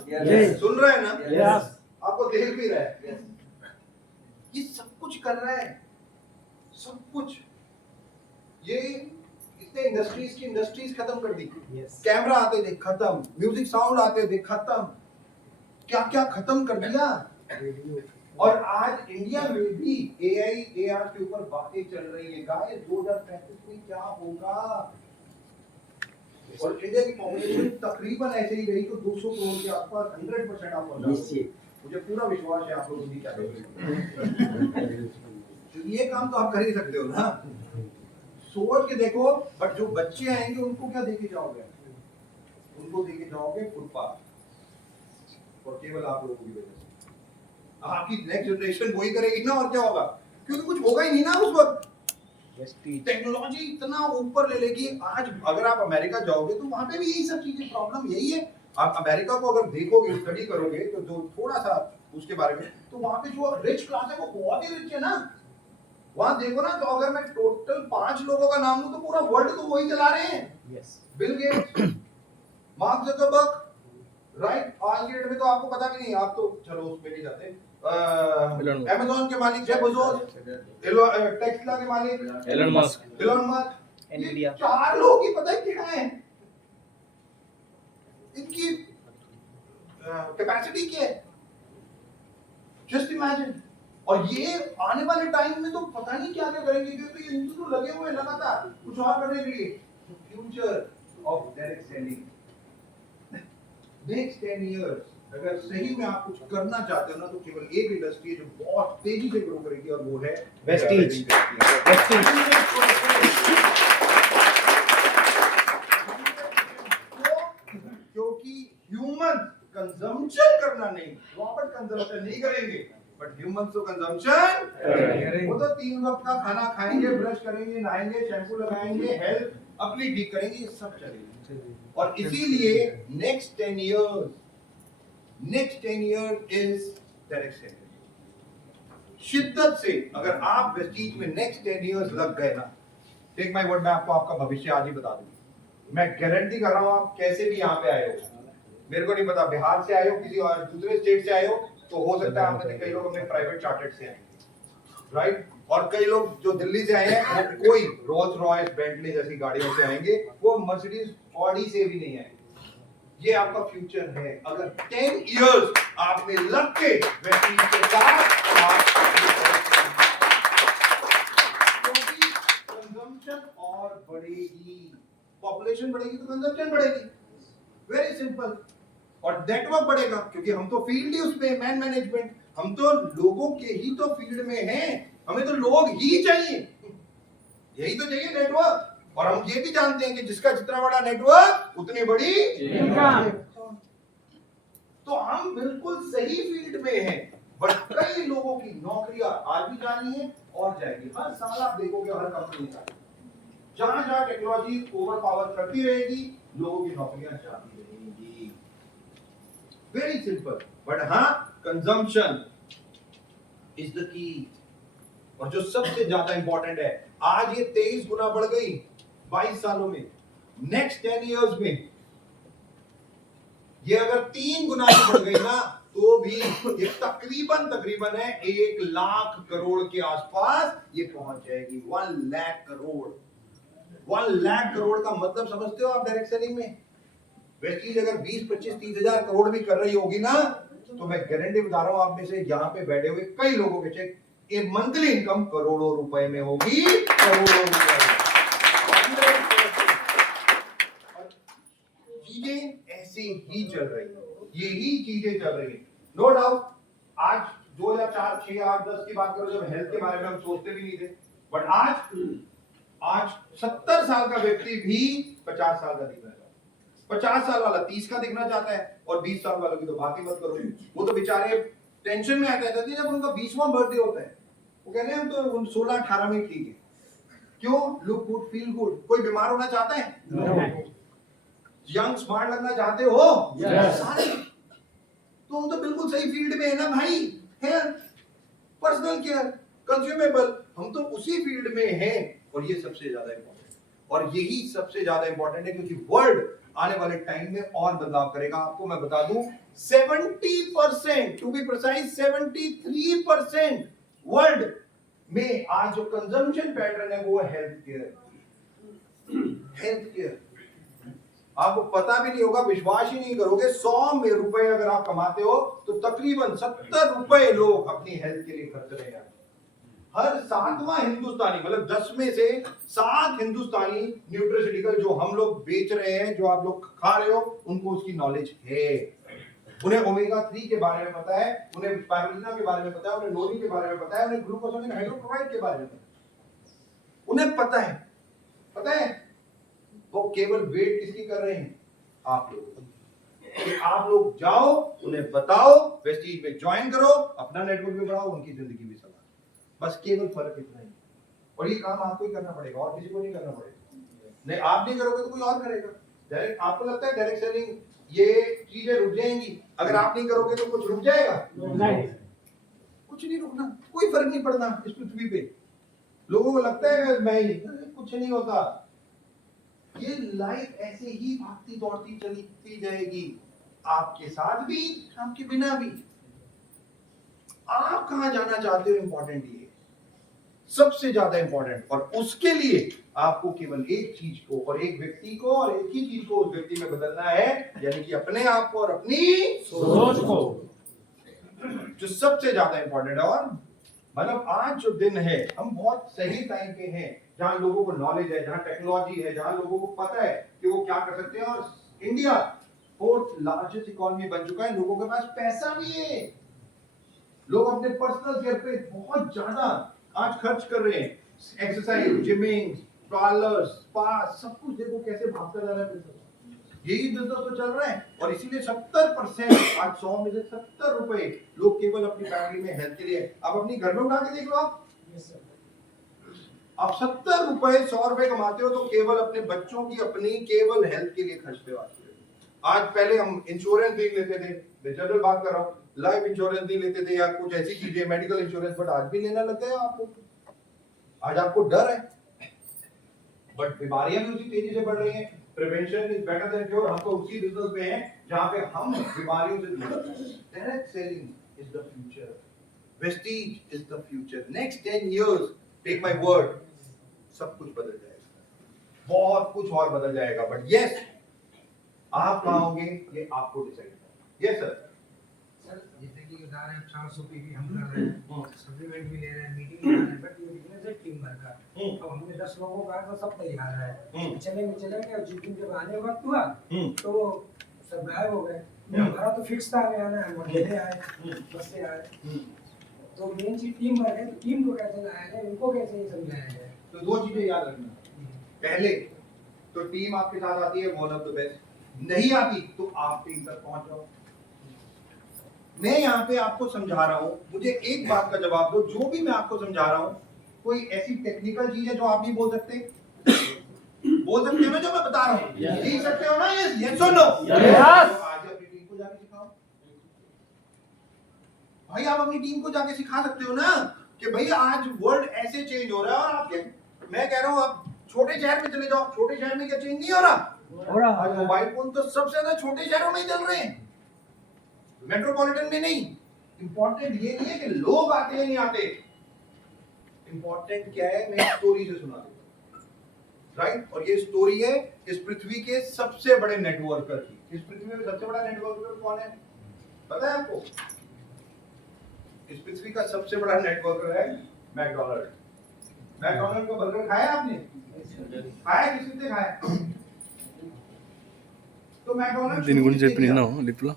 सुन रहा है ना? Yes. आपको देख भी रहा है? ये सब कुछ कर रहा है, सब कुछ। ये इसने इंडस्ट्रीज खत्म कर दी। कैमरा आते थे खत्म, म्यूजिक साउंड आते थे खत्म, क्या क्या खत्म कर दिया। और आज इंडिया में भी एआई एआर के ऊपर बातें चल रही है। गाइस 2035 में क्या होगा? और इंडिया की पॉपुलेशन तकरीबन ऐसे ही रही तो 200 करोड़ के आसपास 100% आप पहुंच जाओगे। मुझे पूरा विश्वास है आप लोग नहीं करेंगे। तो ये काम तो आप कर ही सकते हो ना, सोच के देखो। बट जो बच्चे आएंगे उनको क्या देके जाओगे? उनको देके जाओगे फुटपाथ, और केवल आप लोगों की वजह से। आपकी नेक्स्ट जनरेशन वही करेगी ना, और क्या होगा? क्योंकि कुछ होगा ही नहीं ना उस वक्त। टेक्नोलॉजी इतना ऊपर ले लेगी। आज अगर आप अमेरिका जाओगे तो वहां पे भी यही सब चीजें, प्रॉब्लम यही है। आप अमेरिका को अगर देखोगे, स्टडी करोगे तो जो थोड़ा सा उसके बारे में, तो वहां पे जो रिच क्लास है वो बहुत ही रिच है ना। वहां देखो ना, तो अगर मैं टोटल 5 लोगों का नाम लूं तो पूरा वर्ल्ड तो वही चला रहे हैं। Bill Gates, mark Zuckerberg, right. आज के डेट में तो आपको पता भी नहीं, आप तो चलो उस पे नहीं जाते। अमेज़न के मालिक जेफ बेजोस, टेस्ला के मालिक एलन मस्क, ये 4 लोग ही पता है क्या है, इनकी कैपेसिटी क्या है, जस्ट इमेजिन। और ये आने वाले टाइम में तो पता नहीं क्या क्या करेंगे, क्योंकि ये इनको तो लगे हुए लगातार कुछ और करने के लिए। Future of direct selling next 10 years, अगर सही में आप कुछ करना चाहते हो ना, तो केवल एक इंडस्ट्री है जो बहुत तेजी से ग्रो करेगी, और वो है वेस्टीज। क्योंकि ह्यूमन कंजम्पशन करना नहीं, रॉबोट कंजम्पशन नहीं करेंगे, बट ह्यूमंस तो कंजम्पशन। वो तो 3 वक्त का खाना खाएंगे, ब्रश करेंगे, नहाएंगे, शैम्पू लगाएंगे, हेल्थ अपनी ठीक करेंगे, ये सब चलेगा। और इसीलिए next 10 years is direct selling. शिद्दत से अगर आप वेस्टीज में नेक्स्ट 10 इयर्स लग गए ना, टेक माय वर्ड, मैं आपको आपका भविष्य आज ही बता दूंगा। मैं गारंटी कर रहा हूं, आप कैसे भी यहाँ पे आए हो, मेरे को नहीं पता बिहार से आए हो, किसी और दूसरे स्टेट से आए हो, तो हो सकता है आपने, कई लोग अपने प्राइवेट चार्टर्ड से आए, राइट। और कई लोग जो दिल्ली से आए हैं, वो कोई रोल्स रॉयस, बेंटली जैसी गाड़ियों से आएंगे, वो मर्सिडीज, ऑडी से भी नहीं आएंगे। ये आपका फ्यूचर है। अगर 10 इयर्स आपने लग के वेस्टीज के साथ, क्योंकि कंजम्पशन और बढ़ेगी, पॉपुलेशन बढ़ेगी तो कंजम्पशन बढ़ेगी, वेरी सिंपल। और नेटवर्क बढ़ेगा, क्योंकि हम तो फील्ड ही उसमें, मैन मैनेजमेंट, हम तो लोगों के ही तो फील्ड में हैं, हमें तो लोग ही चाहिए, यही तो चाहिए नेटवर्क। और हम ये भी जानते हैं कि जिसका जितना बड़ा नेटवर्क उतनी बड़ी इनकम। तो हम बिल्कुल सही फील्ड में हैं, बट कई लोगों की नौकरियां आज भी जानी है और जाएगी। हर साल आप देखोगे, हर कंपनी का जहां जहां टेक्नोलॉजी ओवर पावर करती रहेगी, लोगों की नौकरियां जाती रहेंगी। Very simple. बट हाँ, कंजम्पशन इज द की। और जो सबसे ज्यादा इंपॉर्टेंट है, आज ये 23 गुना बढ़ गई 22 सालों में। नेक्स्ट 10 इयर्स में ये अगर 3 गुना भी बढ़ गई ना, तो भी ये तकरीबन है 1 लाख करोड़ के आसपास ये पहुंच जाएगी। 1 लाख करोड़। 1 लाख करोड़ का मतलब समझते हो आप डायरेक्ट सेलिंग में? वेस्टीज अगर 20, 25, 30 हजार करोड़ भी कर रही होगी ना, तो मैं गारंटी बता रहा हूं, आप में से यहाँ पे बैठे हुए कई लोगों के चेक, ये मंथली इनकम करोड़ों रुपए में होगी, करोड़ों रुपए। चीजें ऐसे ही चल रही है, यही चीजें चल रही है, नो डाउट। आज 2004, 6, 8, 10 की बात करो, जब हेल्थ के बारे में हम सोचते भी नहीं थे, बट आज 70 साल का व्यक्ति भी 50 साल का दिखना चाहता है, 50 साल वाला 30 का दिखना चाहता है, और 20 साल वालों की तो बात ही मत करो। वो तो बेचारे टेंशन में आते हैं जब उनका 20वां बर्थडे होता है, वो कहते हैं हम तो 16-18 में ठीक है। क्यों? Look good, feel good. कोई बीमार होना चाहता है? यंग स्मार्ट लगना चाहते हो? सारे तो हम तो बिल्कुल सही फील्ड में है ना भाई। हेल्थ, पर्सनल केयर, कंज्यूमेबल, हम तो उसी फील्ड में हैं, और ये सबसे ज्यादा इंपॉर्टेंट, और यही सबसे ज्यादा इंपॉर्टेंट है, क्योंकि वर्ल्ड आने वाले टाइम में और बदलाव करेगा। आपको मैं बता दूं 70%, टू बी प्रिसाइज 73% वर्ल्ड में आज जो कंजम्पशन पैटर्न है वो हेल्थ केयर। हेल्थ केयर आपको पता भी नहीं होगा, विश्वास ही नहीं करोगे, 100 रुपए अगर आप कमाते हो तो तकरीबन 70 रुपए लोग अपनी हेल्थ के लिए खर्च रहे हैं। हर 7वां हिंदुस्तानी, मतलब 10 में से 7 हिंदुस्तानी न्यूट्रिशनिकल जो हम लोग बेच रहे हैं, जो आप लोग खा रहे हो, उनको उसकी नॉलेज है। उन्हें ओमेगा 3 के बारे में पता है, उन्हें स्पारुलिना के बारे में पता है, उन्हें नोनी के बारे में पता है, उन्हें ग्लूकोसामिन हाइड्रोक्लोराइड के बारे में पता है, उन्हें पता है। पता है वो केवल वेट किसकी कर रहे हैं? आप लोग। कि आप लोग जाओ, उन्हें बताओ, वेस्टीज में ज्वाइन करो, अपना नेटवर्क भी बढ़ाओ, उनकी जिंदगी भी संभालो। बस केवल फर्क इतना ही, और ये काम आपको ही करना पड़ेगा, और किसी को नहीं करना पड़ेगा। नहीं, आप नहीं करोगे तो कोई और करेगा। डायरेक्ट आपको लगता है डायरेक्ट सेलिंग ये चीजें रुक जाएंगी? अगर आप नहीं करोगे तो कुछ रुक जाएगा? नहीं। कुछ नहीं रुकना, कोई फर्क नहीं पड़ना इस पृथ्वी पे। लोगों को लगता है मैं ही, कुछ नहीं होता। ये लाइफ ऐसे ही भागती दौड़ती चलती जाएगी, आपके साथ भी, आपके बिना भी। आप कहां जाना चाहते हो, इंपॉर्टेंट ये सबसे ज्यादा इंपॉर्टेंट। और उसके लिए आपको केवल एक चीज को और एक व्यक्ति को और एक ही चीज को उस व्यक्ति में बदलना है, यानी कि अपने आप को और अपनी सोच को। जो सबसे ज्यादा इंपॉर्टेंट है। और मतलब आज जो दिन है, हम बहुत सही टाइम पे हैं, जहां लोगों को नॉलेज है, जहां टेक्नोलॉजी है, जहां लोगों को पता है कि वो क्या कर सकते हैं। और इंडिया 4th लार्जेस्ट इकोनॉमी बन चुका है, लोगों के पास पैसा भी है, लोग अपने पर्सनल केयर पे बहुत ज्यादा आज खर्च कर रहे हैं। एक्सरसाइज, जिमिंग, पार्लर्स, स्पा, सब कुछ देखो कैसे भागता जा रहा है बिजनेस। यही बिजनेस तो चल रहा है, और इसीलिए 70% आज 100 में से 70 रुपए लोग केवल अपनी फैमिली में हेल्थ के लिए। आप अपनी घर में उठा के देख लो, आप 70 रुपए 100 रुपए कमाते हो तो केवल अपने बच्चों की अपनी केवल हेल्थ के लिए खर्चते हो। आज पहले हम इंश्योरेंस देख लेते थे, मैं जनरल बात कर रहा हूँ, लाइफ इंश्योरेंस नहीं लेते थे या कुछ ऐसी चीजें, मेडिकल इंश्योरेंस, बट आज भी लेना लग गए आप लोग। आज आपको डर है, बट बीमारियां भी उसी तेजी से बढ़ रही हैं। Prevention is better than cure. हम तो उसी बिजनेस में हैं जहां पे हम बीमारियों से दूर हैं। Direct selling is the future, Vestige is the future. Next 10 years, take my word, सब कुछ बदल जाएगा, बहुत कुछ और बदल जाएगा। बट यस, आप कहां होंगे ये आपको डिसाइड करना। Yes sir. सर जैसे कि बता रहे हैं 400 पीवी हम कर रहे हैं, सप्लीमेंट भी ले रहे हैं, मीटिंग भी कर रहे हैं, बट ये बिजनेस है टीम वर्क का। तो हमने 10 लोगों का तो सब तैयार है, चलेंगे और जिस दिन जब आने वक्त हुआ तो सब गायब हो गए। हमारा तो फिक्स था हमें आना है, हम अकेले आए, बस से आए। तो मेन चीज टीम वर्क है, तो टीम को कैसे लाया जाए, उनको कैसे ये समझाया जाए। तो दो चीजें याद रखना, पहले तो टीम आपके साथ आती है, वन ऑफ द बेस्ट। नहीं आती तो आप टीम तक पहुंच जाओ। मैं यहाँ पे आपको समझा रहा हूँ, मुझे एक बात का जवाब दो, जो भी मैं आपको समझा रहा हूँ, कोई ऐसी टेक्निकल चीज है जो आप नहीं बोल सकते? बोल सकते हो ना जो मैं बता रहा हूँ? सीख सकते हो ना? यस, यस और नो? आज अपनी टीम को जाके सिखाओ भाई। आप अपनी टीम को जाके सिखा सकते हो ना कि भाई आज वर्ल्ड ऐसे चेंज हो रहा है, और आपके, मैं कह रहा हूँ आप छोटे शहर में चले जाओ, छोटे शहर में क्या चेंज नहीं हो रहा? आज मोबाइल फोन तो सबसे ज्यादा छोटे शहरों में ही चल रहे हैं, मेट्रोपॉलिटन में नहीं। इंपॉर्टेंट ये नहीं है कि लोग आते हैं नहीं आते, इंपॉर्टेंट क्या है, मैं स्टोरी से सुना दूंगा, राइट? और ये स्टोरी है इस पृथ्वी के सबसे बड़े नेटवर्कर की। इस पृथ्वी में सबसे बड़ा नेटवर्कर कौन है पता है आपको? इस पृथ्वी का सबसे बड़ा नेटवर्कर है मैकडॉनल्ड। मैकडॉनल्ड का बर्गर खाया आपने? खाया? किसने खाया? तो मैकडॉनल्ड దీని గురించి చెప్పి విన్నావు లిప్లో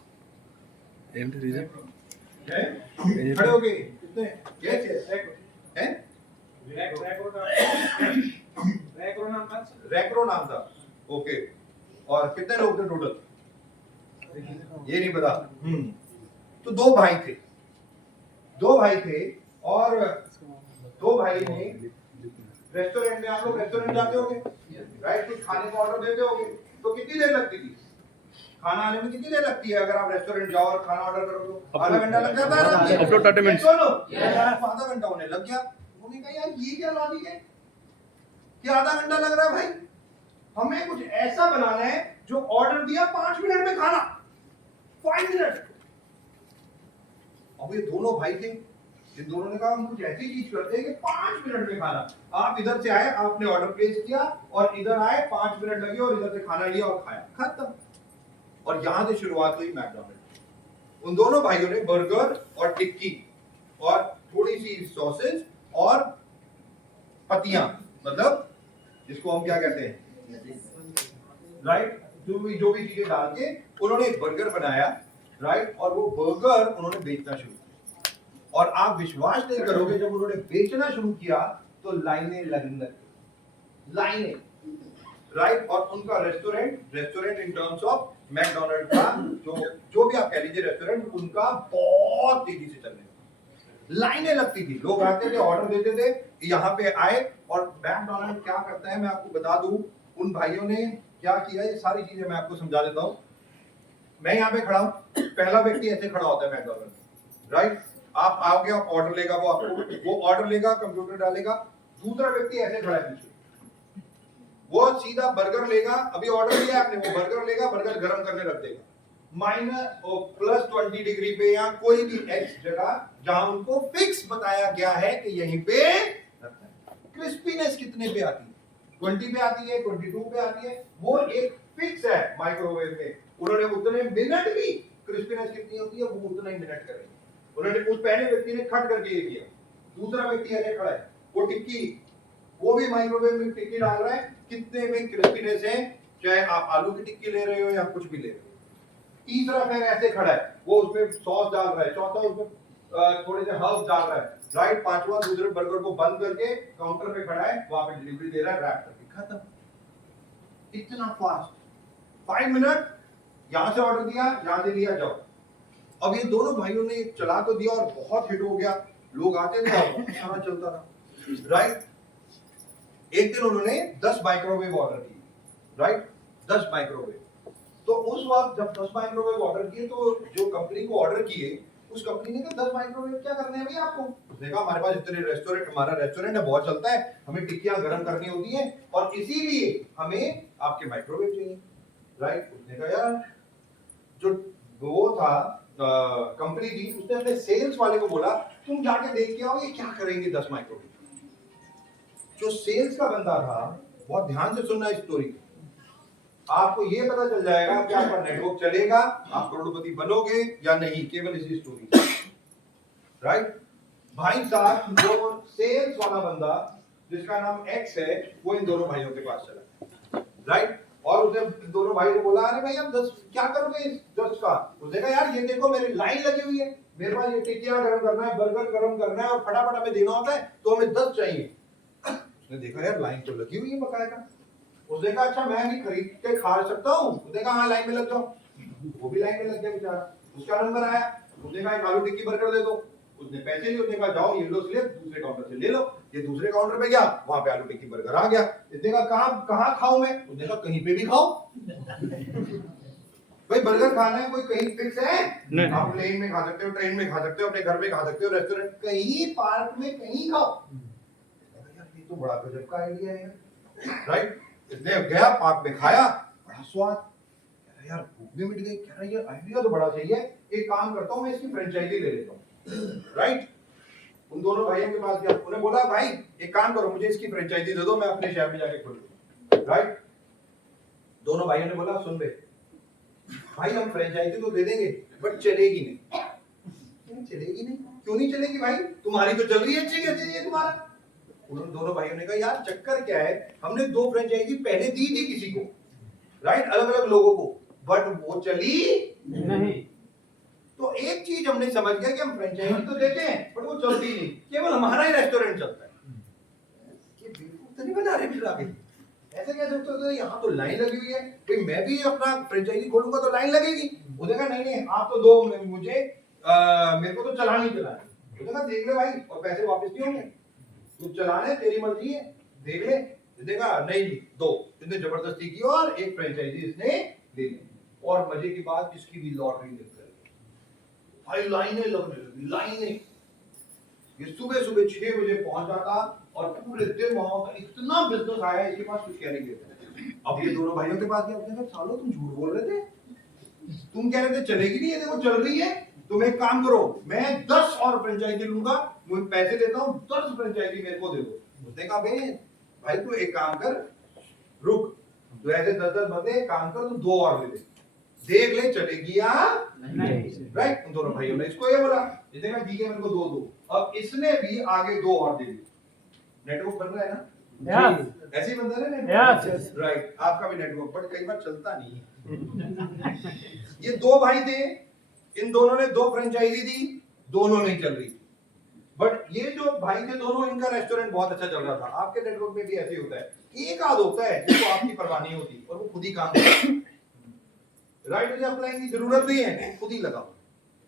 ఏంటి రీజన్ खड़े हो गए कितने? यस यस हैं? रैक्रो नाम था। ओके, और कितने लोग थे टोटल? ये नहीं पता। तो दो भाई थे और दो भाई ने रेस्टोरेंट में, आप लोग रेस्टोरेंट जाते होंगे राइट, कुछ खाने का ऑर्डर देते होंगे, तो कितनी देर लगती थी? खाना आने में कितनी देर लगती है? अगर आप रेस्टोरेंट जाओ और खाना ऑर्डर करो तो आधा घंटा लग जाता है ना? Upload 30 minutes. आधा घंटा होने लग गया। उन्होंने कहा यार ये क्या लॉजिक है कि आधा घंटा लग रहा है भाई, हमें कुछ ऐसा बनाना है जो ऑर्डर दिया 5 मिनट में खाना, 5 मिनट। अब ये दोनों भाई थे, इन दोनों ने कहा हम कुछ ऐसी चीज करते हैं कि 5 मिनट में खाना। आप इधर से आए, आपने ऑर्डर प्लेस किया और इधर आए, 5 मिनट लगे और इधर से खाना लिया और खाया, खत्म। और यहां से शुरुआत हुई मैकडॉनल्ड। उन दोनों भाइयों ने बर्गर और टिक्की और थोड़ी सी सॉसेज और पतियां, मतलब जिसको हम क्या कहते हैं राइट, जो भी चीजें डाल के उन्होंने एक बर्गर बनाया राइट, और वो बर्गर उन्होंने बेचना शुरू किया। और आप विश्वास नहीं करोगे, जब उन्होंने बेचना शुरू किया तो लाइनें लगने लगी, लाइनें राइट। और उनका restaurant in terms of McDonald का जो भी आप कह लीजिए रेस्टोरेंट, उनका बहुत तेजी से चलने लगा। लाइनें लगती थी, लोग आते थे, ऑर्डर देते थे, यहाँ पे आए। और मैकडॉनल्ड क्या करता है मैं आपको बता दूं, उन भाइयों ने क्या किया, ये सारी चीजें मैं आपको समझा देता हूँ। मैं यहाँ पे खड़ा हूँ, पहला व्यक्ति ऐसे खड़ा होता है मैकडॉनल्ड राइट, आप आओगे, आप ऑर्डर लेगा, वो ऑर्डर लेगा, कंप्यूटर डालेगा। दूसरा व्यक्ति ऐसे खड़ा है पीछे, वो सीधा बर्गर लेगा, अभी ऑर्डर लिया आपने, वो बर्गर लेगा, बर्गर गर्म करने रख देगा -+20 डिग्री पे या कोई भी एक्स जगह जहां उनको फिक्स बताया गया है कि यहीं पे रखना है। क्रिस्पीनेस कितने पे आती है? 20 पे आती है, 22 पे आती है, वो एक फिक्स है माइक्रोवेव में। उन्होंने उतने मिनट भी, क्रिस्पीनेस कितनी होती है वो उतना ही मिनट करेंगे। उन्होंने उस पहले व्यक्ति ने खट करके ये किया, दूसरा व्यक्ति ऐसे खड़ा है, वो टिक्की, वो भी माइक्रोवेव में टिक्की डाल रहा है, कितने में क्रिस्पीनेस है, चाहे आप आलू की टिक्की ले रहे हो या कुछ भी ले रहे हो। तीसरा फिर ऐसे खड़ा है, वो उसमें सॉस डाल रहा है, चौथा उसमें थोड़े से हर्ब्स डाल रहा है राइट, पांचवा दूसरे बर्गर को बंद करके काउंटर पे खड़ा है, वहां पे डिलीवरी दे रहा है, रैप करके, खत्म। इतना फास्ट, 5 मिनट, यहां से ऑर्डर दिया, यहां से लिया, जाओ। अब ये दोनों भाइयों ने चला तो दिया और बहुत हिट हो गया, लोग आते थे और सारा चलता रहा राइट। एक दिन उन्होंने 10 माइक्रोवेव ऑर्डर किए राइट, 10 माइक्रोवेव। तो उस वक्त जब 10 माइक्रोवेव ऑर्डर किए तो जो कंपनी को ऑर्डर किए, उस कंपनी ने कहा 10 माइक्रोवेव क्या करने हैं भैया आपको? उसने कहा हमारे पास इतने रेस्टोरेंट, हमारा रेस्टोरेंट है, बहुत चलता है, हमें टिक्कियां गर्म करनी होती हैं और इसीलिए हमें आपके माइक्रोवेव चाहिए राइट। उसने कहा यार, जो वो था कंपनी थी, उसने अपने सेल्स वाले को बोला तुम जाके देख के आओ ये क्या करेंगे 10 माइक्रोवेव। जो सेल्स का बंदा था, बहुत ध्यान से सुनना इस स्टोरी, आपको ये पता चल जाएगा कि आपका नेटवर्क चलेगा, आप करोड़पति बनोगे या नहीं, केवल इसी स्टोरी राइट। भाई साहब, जो सेल्स वाला बंदा जिसका नाम एक्स है, वो इन दोनों भाइयों के पास चला राइट, और उसने दोनों भाई को बोला अरे भाई आप 10 क्या करोगे इस 10 का? उसने कहा यार ये देखो मेरी लाइन लगी हुई है, मेरे पास ये टिक्कियां गर्म करना है, बर्गर गर्म करना है और फटाफट हमें देना होता है, तो हमें 10 चाहिए। उसने देखा यार लाइन तो लगी हुई है बकायदा। उसने कहा अच्छा मैं भी खरीद के खा सकता हूँ? उसने कहा हाँ लाइन में लग जाओ। वो भी लाइन में लग गया बेचारा, उसका नंबर आया, उसने कहा एक आलू टिक्की बर्गर दे दो। उसने पैसे लिए, उसने कहा जाओ ये लो स्लिप, दूसरे काउंटर से ले लो। ये दूसरे काउंटर पे गया, वहां पे आलू टिक्की बर्गर आ गया। इसने कहा कहाँ खाऊं मैं? उसने कहा कहीं पे भी खाओ भाई, बर्गर खाना है कोई कहीं फिक्स है? आप प्लेन में खा सकते हो, ट्रेन में खा सकते हो, अपने घर में खा सकते हो, रेस्टोरेंट कहीं, पार्क में कहीं खाओ। यार ये तो बड़ा गजब का आइडिया है राइट। इसने गया पार्क में खाया, बड़ा स्वाद, यार भूख भी मिट गई, कह रहा ये आइडिया तो बड़ा सही है, एक काम करता हूँ मैं इसकी फ्रेंचाइजी ले लेता हूँ राइट। उन दोनों भाइयों के पास गया, उन्हें बोला भाई एक काम करो मुझे इसकी फ्रेंचाइजी दे दो, मैं अपने शहर में जाके खोल लूंगा राइट। दोनों भाइयों ने बोला सुन बे भाई, हम फ्रेंचाइजी तो दे देंगे बट चलेगी नहीं। चलेगी नहीं? क्यों नहीं चलेगी भाई, तुम्हारी तो चल रही है अच्छी, कैसे है तुम्हारा? उन्होंने दोनों भाइयों ने कहा यार चक्कर क्या है, हमने 2 फ्रेंचाइजी पहले दी थी किसी को राइट, अलग अलग लोगों को, बट वो चली नहीं। तो एक चीज हमने समझ गया कि हम फ्रेंचाइजी तो देते हैं बट वो चलती नहीं, केवल हमारा ही रेस्टोरेंट चलता है। ये बेवकूफ तो नहीं बना रहे फिर आगे ऐसे कैसे हो सकता है? यहाँ तो लाइन लगी हुई है, भाई मैं भी अपना फ्रेंचाइजी खोलूंगा तो लाइन लगेगी। वो देखा नहीं नहीं आप तो दो, मुझे मेरे को तो चलानी चलानी। वो देखा देख ले भाई, और पैसे वापस नहीं होंगे, तू चलाने तेरी मर्जी है, देख ले। देखा नहीं नहीं दो, इसने जबरदस्ती की और एक फ्रेंचाइजी इसने ले ली। और मजे की बात, इसकी भी लॉटरी निकल गई भाई, लाइनें लगने लगी, लाइनें। ये सुबह सुबह 6 बजे पहुंच जाता और पूरे दिन वहां का इतना बिजनेस आया, इसके पास कुछ कह नहीं देता। अब ये दोनों भाइयों के पास गया, उसने कहा सालो तुम झूठ बोल रहे थे, तुम कह रहे थे चलेगी नहीं, ये देखो चल रही है। तुम एक काम करो, मैं 10 और फ्रेंचाइजी लूंगा, मुझे पैसे देता हूँ, 10 फ्रेंचाइजी मेरे को दे दो। उसने कहा भाई तू एक काम कर, रुक, तू ऐसे 10-10 बंदे काम कर, तू 2 और ले ले, देख ले चलेगी या नहीं। राइट, उन दोनों भाइयों ने इसको ये बोला, इसने कहा ठीक है मेरे को 2 दो। अब इसने भी आगे 2 और दे दी। नेटवर्क बन रहा है ना? Yes. ऐसे ही बनता है ना नेटवर्क? Yes. राइट, आपका भी नेटवर्क, बट कई बार चलता नहीं है। ये 2 भाई थे, इन दोनों ने 2 फ्रेंचाइजी दी, दोनों नहीं चल रही। बट ये जो भाई थे दोनों, इनका रेस्टोरेंट बहुत अच्छा चल रहा था। आपके नेटवर्क में भी ऐसे ही होता है, एक आध होता है जिसको आपकी परवाह नहीं होती और वो खुद ही काम करता है। राइट, मुझे अप्लाई की जरूरत नहीं है, खुद ही लगाओ।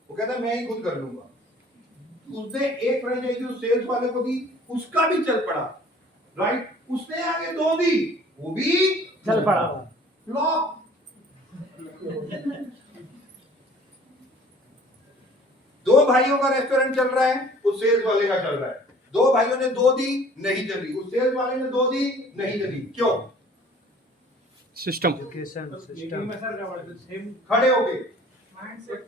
वो कहता है मैं ही खुद कर लूंगा। उसने एक फ्रेंचाइजी उस सेल्स वाले को दी, उसका भी चल पड़ा। राइट, उसने आगे 2 दी, वो भी चल पड़ा। फ्लॉप। दो भाइयों का रेस्टोरेंट चल रहा है, उस सेल्स वाले का चल रहा है। 2 भाइयों ने 2 दी, नहीं चली, उस सेल्स वाले ने 2 दी, नहीं चली। क्यों? सिस्टम सिस्टम में सर क्या बोलते हैं, सेम खड़े होके। माइंडसेट।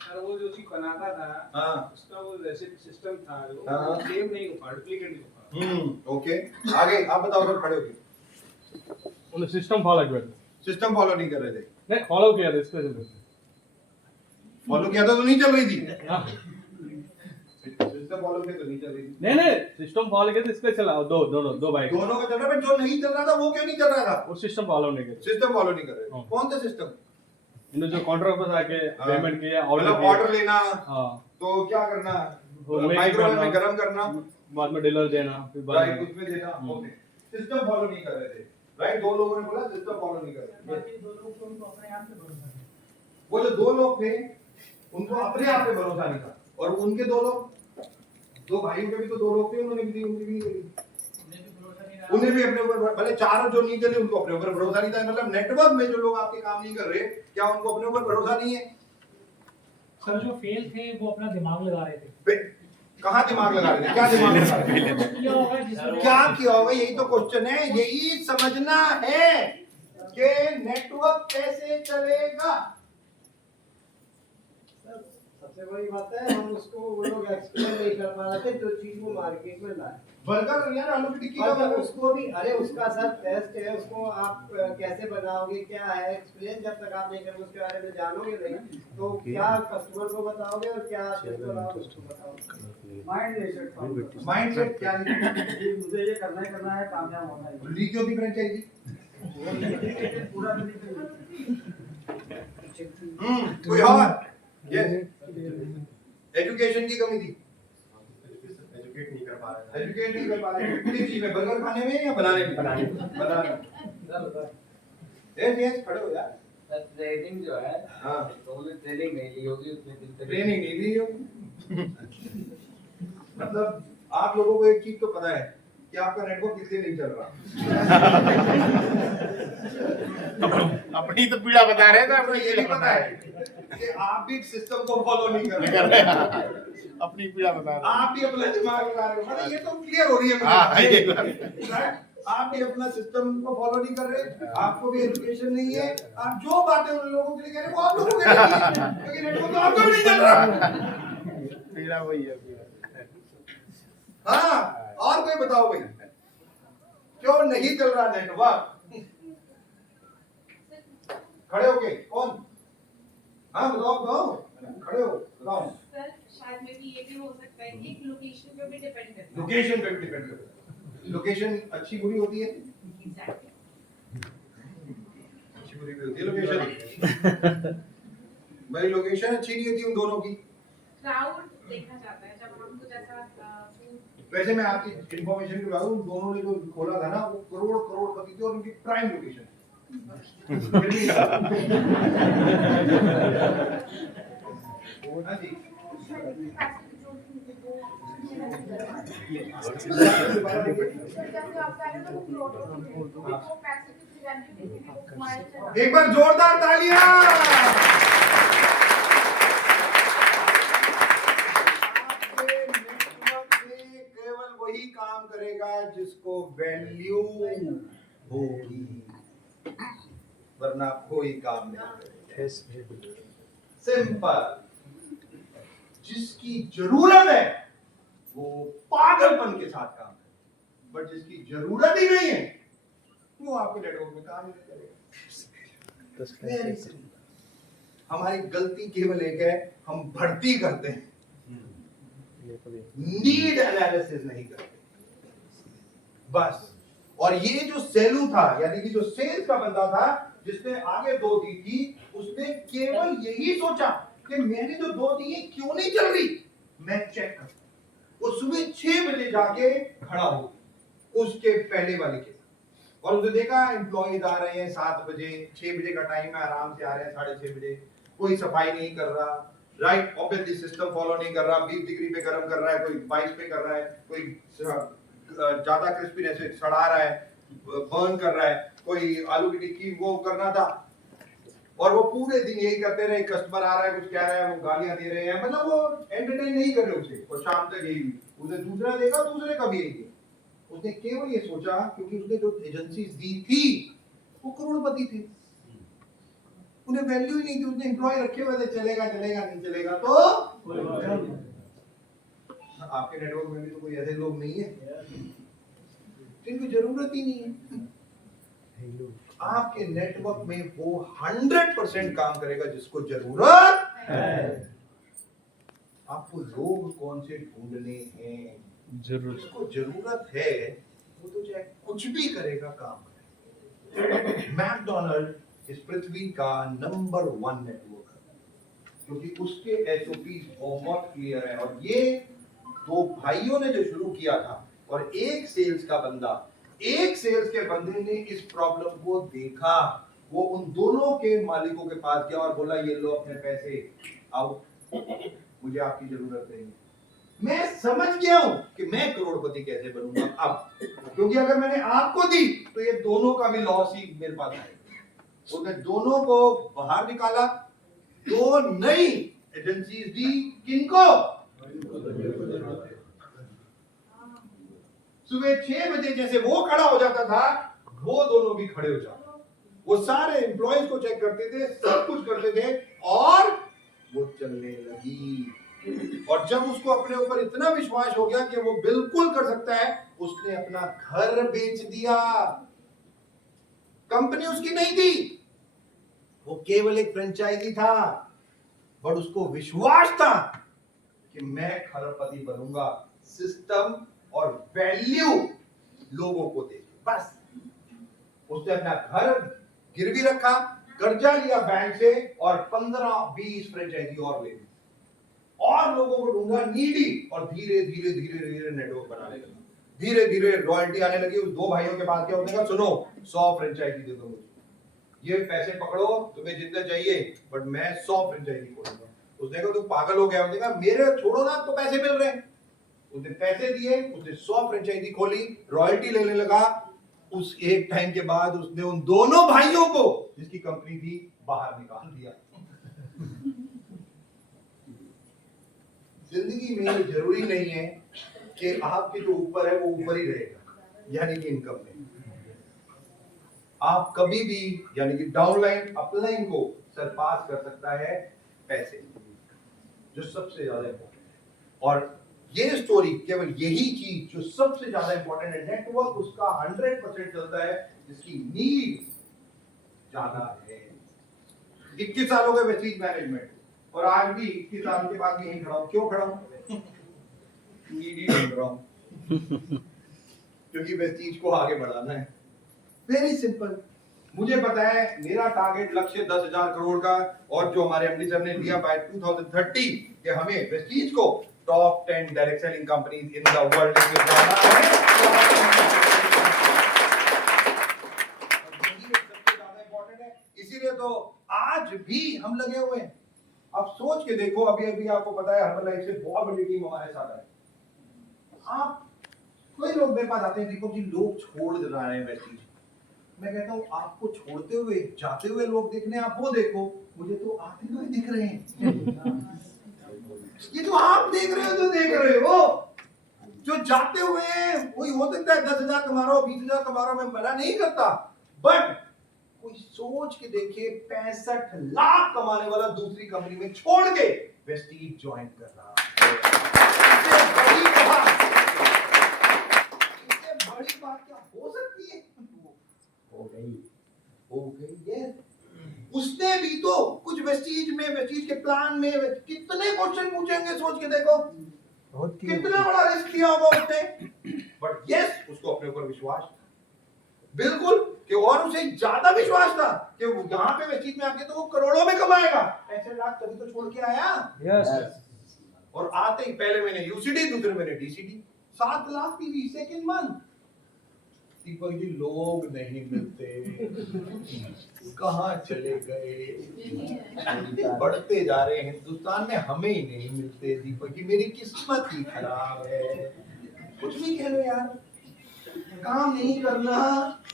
सर वो जो चीज बनाता था, हाँ। उसका वो रेसिपी सिस्टम था, जो हाँ। सेम नहीं हो पा, डुप्लीकेट नहीं हो पा। ओके, आगे आप बताओ, सर खड़े होके। उन्हें सिस्टम फॉलो किया था। सिस्टम फॉलो नहीं कर रहे थे। नहीं फॉलो किया था, इसको चल फॉलो किया था तो नहीं चल रही थी। हाँ। सिस्टम फॉलो किया तो नहीं चल रही थी। नहीं सिस्टम फॉलो किया था, इसको चला दो भाई दोनों का चल रहा है, जो नहीं चल रहा था वो क्यों नहीं चल रहा था? वो सिस्टम फॉलो नहीं किया। सिस्टम फॉलो नहीं कर रहे। हाँ। कौन सा सिस्टम? इन्होंने जो काउंटर पर आके हाँ। पेमेंट किया, मतलब ऑर्डर लेना, हाँ तो क्या करना, वो make माइक्रोवेव करना, में गरम करना, बाद में डिलीवर देना, फिर बाद राइट, में उसमें देना। ओके, सिस्टम फॉलो नहीं कर रहे थे। राइट, 2 लोगों ने बोला सिस्टम फॉलो नहीं कर रहे। बाकी 2 लोग को उनको अपने आप पे भरोसा है। वो जो 2 लोग थे उनको अपने आप पे भरोसा नहीं था, और उनके 2 लोग, 2 भाइयों के भी तो 2 लोग थे, उन्होंने भी दी, उनकी भी नहीं करी। उन्हें भी भरोसा नहीं रहा। उन्हें भी अपने ऊपर, भले 4 जो नहीं चले उनको अपने ऊपर भरोसा नहीं था। मतलब नेटवर्क में जो लोग आपके काम नहीं कर रहे, क्या उनको अपने ऊपर भरोसा नहीं है? सर जो फेल थे वो अपना दिमाग लगा रहे थे। कहाँ दिमाग लगा रहे थे? क्या दिमाग लगा रहे थे? किया होगा जिसमें क्या किया होगा? यही तो क्वेश्चन है, यही समझना है कि नेटवर्क कैसे चलेगा। सबसे बड़ी बात है, हम उसको वो लोग एक्सप्लेन नहीं कर पा रहे थे जो चीज वो मार्केट में लाए। बर्गर यार, आलू की टिक्की का और बर्गर। उसको भी, अरे उसका सर टेस्ट है, उसको आप कैसे बनाओगे, क्या है, एक्सप्लेन जब तक आप नहीं करोगे, उसके बारे में जानोगे नहीं, तो क्या कस्टमर को बताओगे और क्या शेफ बनाओगे उसको बताओगे। माइंडसेट क्या है? मुझे ये करना है, कामयाब होना है। ली क्यों थी फ्रेंचाइजी? पूरा कोई और? यस, एजुकेशन की कमी थी। एजुकेट नहीं कर पा रहे। किस चीज में? बर्गर खाने में या बनाने में? बनाने। यस, खड़े हो यार। ट्रेनिंग जो है, हाँ, तो वो ट्रेनिंग नहीं ली होगी, उसमें ट्रेनिंग नहीं ली होगी। मतलब आप लोगों को एक चीज तो पता है कि आपका नेटवर्क इसलिए नहीं चल रहा। अपनी तो पीड़ा बता रहे थे, आपको अपनी ये पीड़ा भी बता पता रहे है कि आप भी सिस्टम को फॉलो नहीं कर कर रहे। रहे अपनी पीड़ा बता रहे। आप भी अपना दिमाग लगा रहे हो। मतलब ये तो क्लियर हो रही है हाँ, ये मुझे। आप भी अपना सिस्टम को फॉलो नहीं कर रहे, आपको भी एजुकेशन नहीं है। आप जो बातें उन लोगों के लिए कह रहे हैं वो आप लोगों के लिए नहीं है, क्योंकि नेटवर्क तो आपका भी नहीं चल रहा। पीड़ा वही है। हाँ, और कोई बताओ भाई, क्यों नहीं चल रहा नेटवर्क? खड़े होके कौन? हाँ बताओ, खड़े हो बताओ। सर शायद में भी ये भी हो सकता है कि लोकेशन पे भी डिपेंड करता है। लोकेशन पे भी डिपेंड करता है। लोकेशन अच्छी बुरी होती है? एग्जैक्टली। अच्छी बुरी भी होती है लोकेशन। भाई लोकेशन अच्छी नहीं होती उन दोनों की। क्राउड देखा जाता है जब हम कुछ ऐसा फूड वैसे मैं आपकी इंफॉर्मेशन के बता दूं, दोनों ने जो खोला था ना वो करोड़पति थे और उनकी प्राइम लोकेशन हाँ जी। एक बार जोरदार तालियां। केवल वही काम करेगा जिसको वैल्यू होगी, वरना कोई काम नहीं। सिंपल। जिसकी जरूरत है वो पागलपन के साथ काम करे, बट जिसकी जरूरत ही नहीं है वो आपके नेटवर्क में काम नहीं करेगा। Very simple। हमारी गलती केवल एक है, हम भर्ती करते हैं, नीड एनालिसिस नहीं करते बस। और ये जो सेलू था, यानी कि जो सेल्स का बंदा था जिसने आगे 2 दी थी, उसने केवल यही सोचा कि मैंने जो 2 दी है क्यों नहीं चल रही, मैं चेक करता। वो सुबह 6 बजे जाके खड़ा हो उसके पहले वाले के, और उसने देखा एम्प्लॉइज आ रहे हैं 7 बजे, 6 बजे का टाइम है, आराम से आ रहे हैं 6:30 बजे, कोई सफाई नहीं कर रहा, राइट, ऑब्वियसली सिस्टम फॉलो नहीं कर रहा, 20 डिग्री पे गर्म कर रहा है, कोई 22 पे कर रहा है, कोई ज्यादा क्रिस्पीनेस से सड़ा रहा है, बर्न कर रहा है, कोई आलू की टिक्की वो करना था, और वो पूरे दिन यही करते रहे। कस्टमर आ रहा है, कुछ कह रहा है, वो गालियां दे रहे हैं, मतलब वो एंटरटेन नहीं कर रहे उसे, और शाम तक यही। उसे दूसरा देगा, दूसरे का भी यही है। उसने केवल ये सोचा, क्योंकि उसने जो एजेंसीज दी थी वो करोड़पति थे, उन्हें वैल्यू ही नहीं थी, उसने एम्प्लॉय रखे हुए थे, चलेगा नहीं चलेगा तो आपके नेटवर्क में भी तो कोई ऐसे लोग नहीं है जिनको जरूरत ही नहीं है। आपके नेटवर्क में वो 100% काम करेगा जिसको जरूरत है। आपको लोग कौन से ढूंढने हैं, जरूर जिसको जरूरत है वो तो चाहे कुछ भी करेगा, काम करेगा। मैकडॉनल्ड इस पृथ्वी का नंबर 1 नेटवर्क है, क्योंकि उसके एसओपीज बहुत क्लियर है। और ये 2 भाइयों ने जो शुरू किया था, और एक सेल्स के बंदे ने इस प्रॉब्लम को देखा, वो उन दोनों के मालिकों के पास गया और बोला, ये लो अपने पैसे, आओ, मुझे आपकी जरूरत नहीं। मैं समझ गया हूं कि मैं करोड़पति कैसे बनूंगा अब, क्योंकि अगर मैंने आपको दी तो ये दोनों का भी लॉस ही मेरे पास आएगा। उसने दोनों को बाहर निकाला, 2 नई एजेंसीज दी, किनको? सुबह 6 बजे जैसे वो खड़ा हो जाता था, वो दोनों भी खड़े हो जाते। वो सारे एम्प्लॉयज को चेक करते थे, सब कुछ करते थे, और वो चलने लगी। और जब उसको अपने ऊपर इतना विश्वास हो गया कि वो बिल्कुल कर सकता है, उसने अपना घर बेच दिया। कंपनी उसकी नहीं थी, वो केवल एक फ्रेंचाइजी था, बट उसको विश्वास था कि मैं खरबपति बनूंगा। सिस्टम और वैल्यू लोगों को दे, बस। उसने अपना घर गिरवी रखा, कर्जा लिया बैंक से, और 15-20 फ्रेंचाइजी और ले ली, और लोगों को ढूंढा नीडी, और धीरे धीरे नेटवर्क बनाने लगा। धीरे धीरे रॉयल्टी आने लगी। उस 2 भाइयों के पास क्या होने लगा, सुनो 100 फ्रेंचाइजी दे दो मुझे, ये पैसे पकड़ो, तुम्हें जितने चाहिए, बट मैं 100 फ्रेंचाइजी खोलूंगा। उसने कहा तुम पागल हो गया? उसने कहा मेरे छोड़ो ना, तो पैसे मिल रहे हैं। उसने पैसे दिए, उसने 100 फ्रेंचाइजी खोली, रॉयल्टी लेने लगा। उस एक टाइम के बाद उसने उन दोनों भाइयों को, जिसकी कंपनी थी, बाहर निकाल दिया। जिंदगी में ये जरूरी नहीं है कि आपके जो ऊपर है वो ऊपर ही रहेगा, यानी कि इनकम में। आप कभी भी, यानी कि डाउनलाइन अपलाइन को सरपास कर सकता है पैसे, जो सबसे ज्यादा इंपॉर्टेंट है। और ये स्टोरी केवल यही चीज जो सबसे ज्यादा इंपॉर्टेंट है, नेटवर्क उसका 100% चलता है जिसकी नीड ज्यादा है। 21 साल हो गए वेस्टीज मैनेजमेंट, और आज भी 21 साल के बाद भी यहीं खड़ा हूं। क्यों खड़ा हूं? नीडी ढूंढ रहा हूं, क्योंकि वेस्टीज को आगे बढ़ाना है। Very simple. मुझे पता है मेरा टारगेट लक्ष्य 10,000 करोड़ का, और जो हमारे एमडी सर ने लिया बाय 2030 कि हमें वेस्टीज को top 10 direct selling companies in the world इसमें जाना है। सबसे ज्यादा इंपॉर्टेंट है, इसीलिए तो आज भी हम लगे हुए हैं। अब सोच के देखो, अभी अभी आपको पता है हर्बलाइफ से बहुत बड़ी टीम हमारे साथ है। आप कोई लोग मेरे पास आते हैं, देखो कि लोग छोड़ रहे हैं वैसे, मैं कहता हूँ आपको छोड़ते हुए जाते हुए लोग देखने, आप वो देखो, मुझे तो आते हुए दिख रहे हैं। ये तो आप देख रहे हो, जो देख रहे हो, जो जाते हुए हैं, कोई हो सकता है 10,000 कमा रहा हो, 20,000 कमा रहा हो, मैं मना नहीं करता, बट कोई सोच के देखिए 65 लाख कमाने वाला दूसरी कंपनी में छोड़ के वेस्टीज ज्वाइन कर रहा है। इससे बड़ी बात क्या हो सकती है? हो गई ये। उसने भी तो कुछ वेस्टीज में, वेस्टीज के प्लान में कितने क्वेश्चन पूछेंगे, सोच के देखो, कितना बड़ा रिस्क लिया होगा उसने, बट यस, उसको अपने ऊपर विश्वास, बिल्कुल, कि और उसे ज्यादा विश्वास था कि वो यहाँ पे वेस्टीज में आके तो वो करोड़ों में कमाएगा। 65 लाख तभी तो छोड़ के आया। यस। और आते ही पहले महीने यूसीडी, दूसरे महीने DCD, 7 lakh PV second month. Deepak ji लोग नहीं मिलते, कहाँ चले गए, बढ़ते जा रहे हैं हिंदुस्तान में, हमें ही नहीं मिलते। दीपक जी मेरी किस्मत ही खराब है, कुछ भी कह लो यार, काम नहीं करना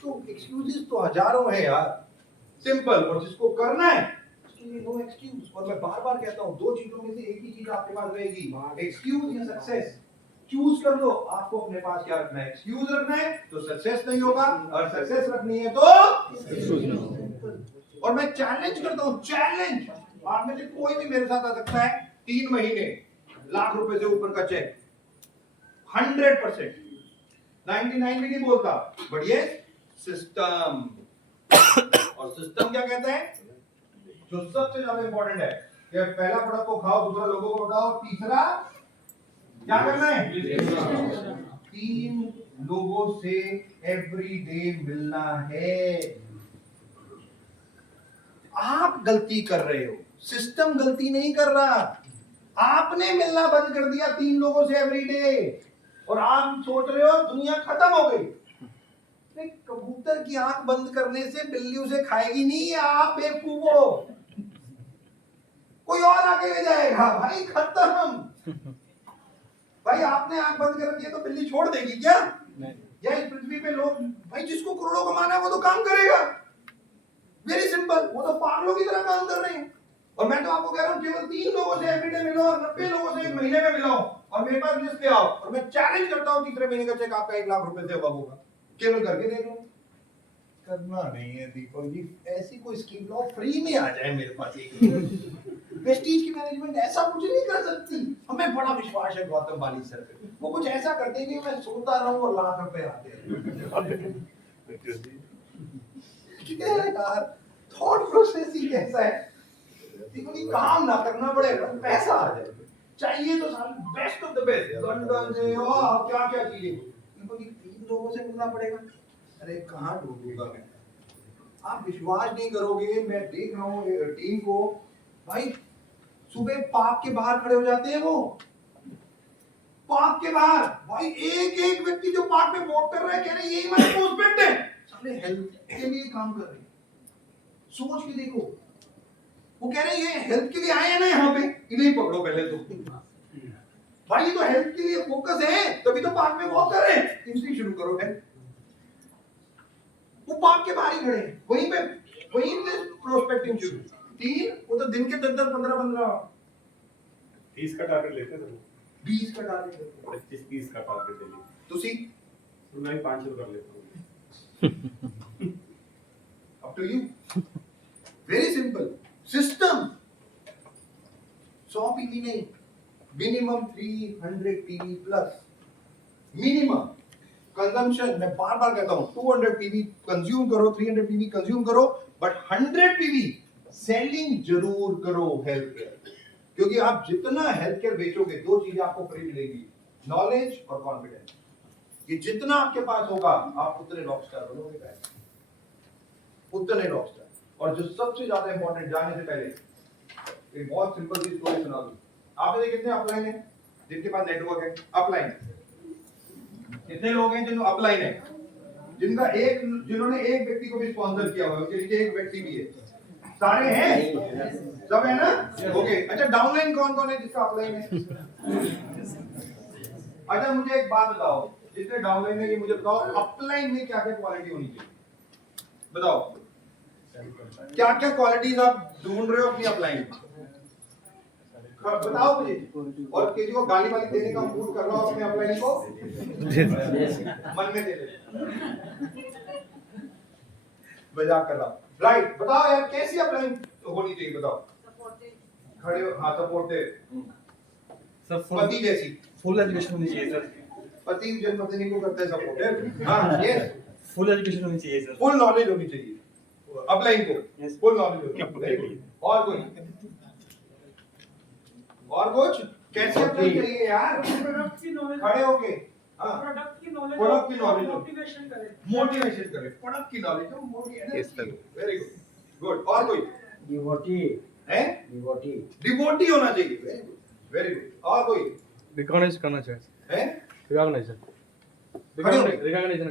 तो एक्सक्यूजेस तो हजारों है यार, सिंपल। और जिसको करना है उसके लिए नो एक्सक्यूज। और मैं बार बार कहता हूँ, दो चीजों में से एक ही चीज आपके पास रहेगी, एक्सक्यूज या सक्सेस। चूज कर लो आपको अपने पास क्या रखना है। एक्सक्यूज रखना है तो सक्सेस नहीं होगा, और सक्सेस रखनी है तो और मैं चैलेंज करता हूं, चैलेंज, आप में से कोई भी मेरे साथ आ सकता है 3 महीने लाख रुपए से ऊपर का चेक, 100%, 99 भी नहीं बोलता, बट ये सिस्टम। और सिस्टम क्या कहता है, जो सबसे ज्यादा इंपॉर्टेंट है कि पहला प्रोडक्ट को खाओ, दूसरा लोगों को बताओ, तीसरा क्या करना है, 3 लोगों से एवरी डे मिलना है। आप गलती कर रहे हो, सिस्टम गलती नहीं कर रहा। आपने मिलना बंद कर दिया 3 लोगों से एवरी डे, और आप सोच रहे हो दुनिया खत्म हो गई। कबूतर की आंख बंद करने से बिल्ली उसे खाएगी नहीं, आप बेवकूफ हो, कोई और आके ले जाएगा, भाई खत्म। भाई आपने आंख बंद कर रखी है तो बिल्ली छोड़ देगी क्या? या इस पृथ्वी पे लोग, भाई जिसको करोड़ों कमाना है वो तो काम करेगा, वेरी सिंपल, वो तो पागलों की तरह काम कर रहे हैं। और मैं तो आपको कह रहा हूँ केवल 3 लोगों से एवरीडे मिलो और 90 लोगों से एक महीने में मिलो और मेरे पास लिस्ट ले आओ, और मैं चैलेंज करता हूँ तीसरे महीने का चेक आपका 1 लाख रुपए से अब होगा, केवल करके देख लो। करना नहीं है दीपक जी, ऐसी कोई स्कीम लो फ्री में आ जाए मेरे पास एक। वेस्टीज की मैनेजमेंट ऐसा कुछ नहीं कर सकती, हमें बड़ा विश्वास है गौतम वाली सर पे, वो कुछ ऐसा करते हैं कि मैं सोता रहूं और लाख रुपए आते हैं। यार थॉट प्रोसेस ही कैसा है, कोई काम ना करना पड़ेगा, पैसा आ जाए, चाहिए तो साल best of the best, London से क्या क्या चीजें, इनको 3 लोगों से मिलना पड़ेगा। अरे कहाँ ढूंढूंगा मैं, आप विश्वास नहीं करोगे, मैं देख रहा हूँ टीम को, भाई सुबह पार्क के बाहर खड़े हो जाते हैं, वो पार्क के बाहर, भाई एक एक व्यक्ति जो पार्क में वॉक कर रहा है कह रहे हैं यही हमारे प्रोस्पेक्ट है, सारे हेल्थ के लिए काम कर रहे हैं। सोच के देखो, वो कह रहे हैं ये हेल्थ के लिए आए हैं ना यहाँ पे, इन्हें पकड़ो पहले तो, भाई ये तो हेल्थ के लिए फोकस है, तभी तो पार्क में वॉक कर रहे हैं, इनसे शुरू करो हेल्थ। वो पार्क के बाहर ही खड़े हैं, वहीं पे वहीं से प्रोस्पेक्टिंग शुरू। 3 वो तो दिन के 10-10 15-15 30 का टारगेट लेते हैं, 20 का टारगेट लेते हैं, 25-30 का टारगेट ले लीजिए, तुसी तो मैं 500 कर लेता हूँ। Up to you, very simple system. 100 PV नहीं, minimum 300 PV plus, minimum consumption. मैं बार बार कहता हूं 200 पीवी कंज्यूम करो, 300 पीवी कंज्यूम करो, बट 100 पीवी सेलिंग जरूर करो हेल्थ केयर, क्योंकि आप जितना हेल्थ केयर बेचोगे 2 चीजें आपको फ्री मिलेगी, नॉलेज और कॉन्फिडेंस। ये जितना आपके पास होगा आप उतने रॉकस्टार बनोगे, उतने रॉकस्टार। और जो सबसे ज्यादा इंपॉर्टेंट, जाने से पहले एक बहुत सिंपल सी स्टोरी सुना दूं। आपने कितने अपलाइन है? जिनके पास नेटवर्क है, अपलाइन। कितने लोग हैं जिनको अपलाइन है, जिन्होंने एक व्यक्ति को भी स्पॉन्सर किया हुआ है, उनके नीचे एक व्यक्ति भी है, सारे हैं, सब है ना? ओके। अच्छा, डाउनलाइन कौन कौन है जिसका अपलाइन है? अच्छा मुझे एक बात बताओ, जितने डाउनलाइन है ये मुझे बताओ, अपलाइन में क्या क्या क्वालिटी होनी चाहिए? बताओ क्या क्या क्वालिटीज आप ढूंढ रहे हो अपनी अपलाइन में? बताओ मुझे। और किसी को गाली वाली देने का मूड कर रहा हो अपने अपलाइन को, मन में दे दे, मजाक कर रहा हूं। राइट, बताओ यार कैसी अपलाइन होनी चाहिए? बताओ। खड़े हो, हाँ सपोर्टिव, पति जैसी फुल एजुकेशन होनी चाहिए सर। पति जन पत्नी को करते हैं सपोर्टिव। हाँ यस, फुल एजुकेशन होनी चाहिए सर। फुल नॉलेज होनी चाहिए अपलाइन को, फुल नॉलेज होनी चाहिए। और कोई और कुछ? कैसे अपलाइन चाहिए यार? प्रोडक्ट की नॉलेज, खड़े होके, हाँ प्रोडक्ट की नॉलेज, प्रोडक्ट की नॉलेज, मोटिवेशन करे, मोटिवेशन करे, प्रोडक्ट की नॉलेज हो, मोटिवेशन। Very good, good. और कोई? डिवोटी है, डिवोटी डिवोटी होना चाहिए। Very good, very good. और कोई? रिकॉग्नाइज करना चाहिए, है, रिकॉग्नाइजेशन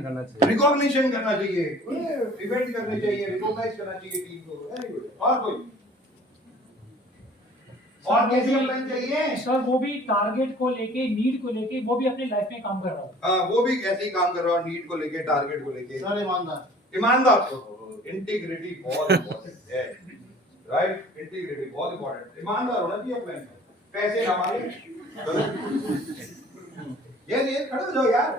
करना चाहिए, रिकॉग्निशन करना चाहिए, इवेंट करने चाहिए, रिकॉग्नाइज करना चाहिए टीम को। Very good. और कोई? और कैसी अपलाइन चाहिए? सर वो भी टारगेट को लेके, नीड को लेके, वो भी अपनी लाइफ में काम कर रहा हो। हाँ, वो भी ऐसे ही काम कर रहा है, नीड को लेके, टारगेट को लेके। सर ईमानदार, ईमानदार, इंटीग्रिटी बहुत इंपॉर्टेंट है, राइट? इंटीग्रिटी बहुत इंपॉर्टेंट, ईमानदार होना चाहिए अपलाइन में। पैसे हमारे, ये खड़े हो जाओ यार।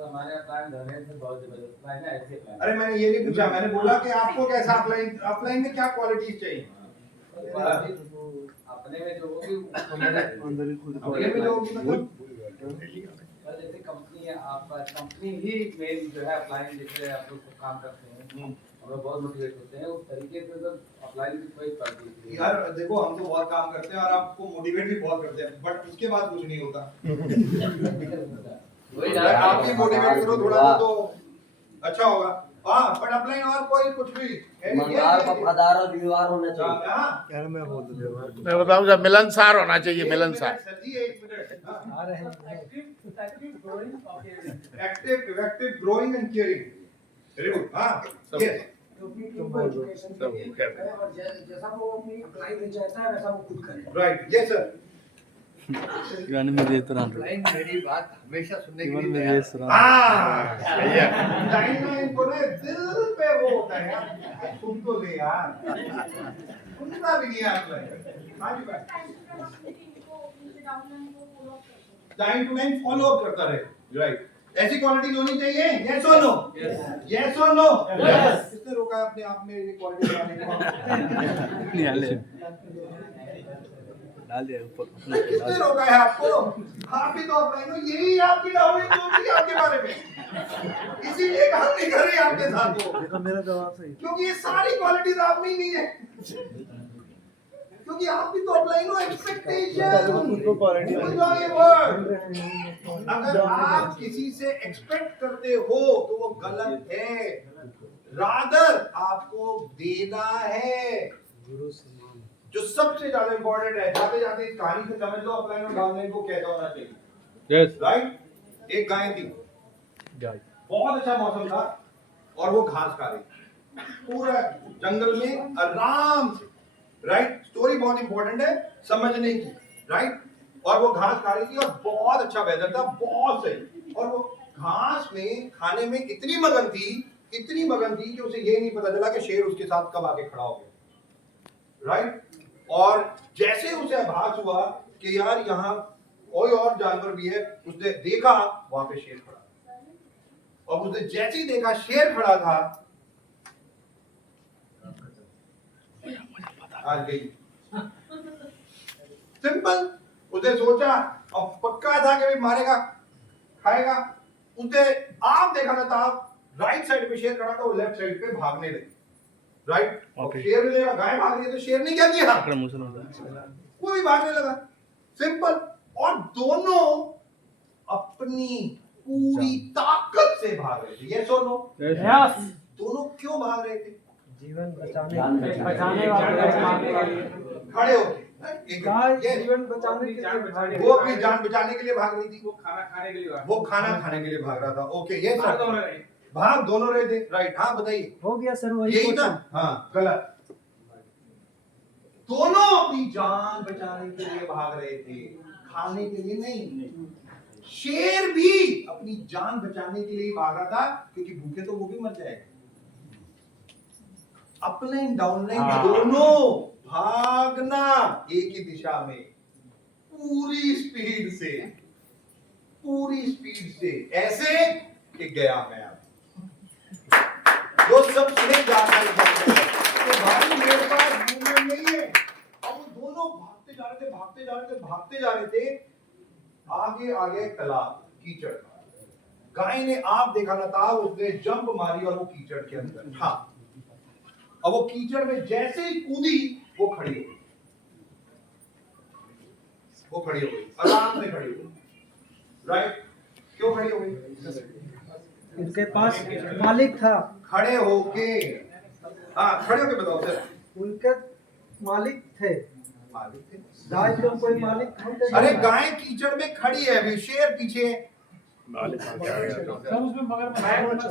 हमारे प्लान धर्मेंद्र से बहुत जबरदस्त प्लान है, ऐसे प्लान। अरे मैंने ये नहीं पूछा, मैंने बोला कि आपको कैसा अपलाइन, अपलाइन में क्या क्वालिटीज चाहिए? अपने में जो होगी अपने में जो होगी मतलब जैसे कंपनी है, आपका कंपनी ही मेन जो है अपलाइन जिससे आप लोग काम करते हैं, हम लोग बहुत मोटिवेट होते हैं उस तरीके से। तो अपलाइन की कोई बात नहीं यार, देखो हम तो बहुत काम करते हैं और आपको मोटिवेट भी बहुत करते हैं, बट उसके बाद कुछ नहीं होता। वही आप भी मोटिवेट करो थोड़ा तो अच्छा होगा। हाँ, बट अपलाइन और कोई कुछ भी ईमानदार, वफादार और व्यूअर होना चाहिए। हाँ, मैं बताऊं जब मिलनसार होना चाहिए, मिलनसार। सर जी एक मिनट। आ रहे हैं active growing, active growing and caring. Very good. हाँ यस, एजुकेशन और जैसा वो अपनी अप्लाई में चाहता है वैसा वो खुद करे। Right, yes sir. इवन में देता रहा अपलाइन मेरी बात हमेशा सुनने के इवन लिए में तैयार देता रहा हाँ, टाइमलाइन को ना दिल पे वो होता है यार, सुन तो ले यार, सुनता भी नहीं है। हाँ जी भाई, time to time follow up करता रहे, राइट? ऐसी क्वालिटीज होनी चाहिए, यस और नो? यस और नो? किसने रोका है अपने आप में ये क्वालिटी लाने को? नहीं आले डाल दिया ऊपर, किसने रोका है आपको? आप ही तो अपलाइन हो, यही आपकी डाउनलाइन जो थी आपके बारे में, इसीलिए काम नहीं कर रही आपके साथ वो। मेरा जवाब सही, क्योंकि ये सारी क्वालिटीज आप में ही नहीं है, क्योंकि आप भी तो अपलाइन हो। एक्सपेक्टेशन, ये वर्ड, अगर आप किसी से एक्सपेक्ट करते हो तो वो गलत है। रादर आपको देना है, जो सबसे ज्यादा इंपॉर्टेंट है। जाते जाते इस कहानी से समझ लो अपलाइन और डाउनलाइन को कैसा होना चाहिए। Yes right? एक गाय थी, बहुत अच्छा मौसम था और वो घास खा रही पूरा जंगल में आराम से। राइट? स्टोरी बहुत इंपॉर्टेंट है समझने की, राइट? और वो घास खा रही थी और बहुत अच्छा वेदर था, बहुत सही। और वो घास में खाने में इतनी मगन थी कि उसे ये नहीं पता चला कि शेर उसके साथ कब आके खड़ा हो गया। राइट? और जैसे उसे आभास हुआ कि यार यहाँ कोई और जानवर भी है, उसने देखा वहां पे शेर खड़ा, और उसने जैसे ही देखा शेर खड़ा था, आज गई। सिंपल, उसने सोचा और पक्का था कि भाई मारेगा, खाएगा। उसने आप देखा ना था, राइट साइड पे शेर खड़ा था, वो लेफ्ट साइड पे भागने लगी। राइट? Okay. शेर ने देखा गाय भाग रही है तो शेर ने क्या किया? होता वो भी भागने लगा। सिंपल। और दोनों अपनी पूरी ताकत से भाग रहे थे। यस और नो? यस। दोनों क्यों भाग रहे थे? जीवन बचाने बचाने वाले खड़े होके गाय ये जीवन बचाने के जान लिए बचाने वो अपनी जान बचाने के लिए भाग रही थी, वो खाना खाने के लिए भागा। वो खाना खाने के लिए भाग रहा था। ओके, ये भाग सब दोनों रहे। भाग दोनों रहे थे, राइट। हाँ बताइए, हो गया सर वही यही था। क्वेश्चन। हाँ गलत, दोनों अपनी जान बचाने के लिए भाग रहे थे, खाने के लिए नहीं। शेर भी अपनी जान बचाने के लिए भाग रहा था, क्योंकि भूखे तो वो भी मर जाएगा। अपलाइन डाउनलाइन दोनों भागना एक ही दिशा में, पूरी स्पीड से, पूरी स्पीड से, ऐसे कि गया मैं वो सब सुने जाता तो भाई मेरे पास मूवमेंट नहीं है। अब वो दोनों भागते जा रहे थे, भागते जा रहे थे, भागते जा रहे थे। आगे आगे तालाब, कीचड़। गाय ने आप देखा ना था, उसने जंप मारी और वो कीचड़ के अंदर था। अब वो कीचड़ में जैसे ही कूदी, वो खड़ी हो गई, वो खड़ी हो गई, आराम से खड़ी हो गई, राइट। क्यों खड़ी हो गई? उनके पास मालिक था, खड़े होके, हाँ खड़े होके बताओ सर। उनके मालिक थे, मालिक थे। गाय को कोई मालिक था। अरे गाय कीचड़ में खड़ी है, अभी शेर पीछे, सर उसमें मगरमच्छ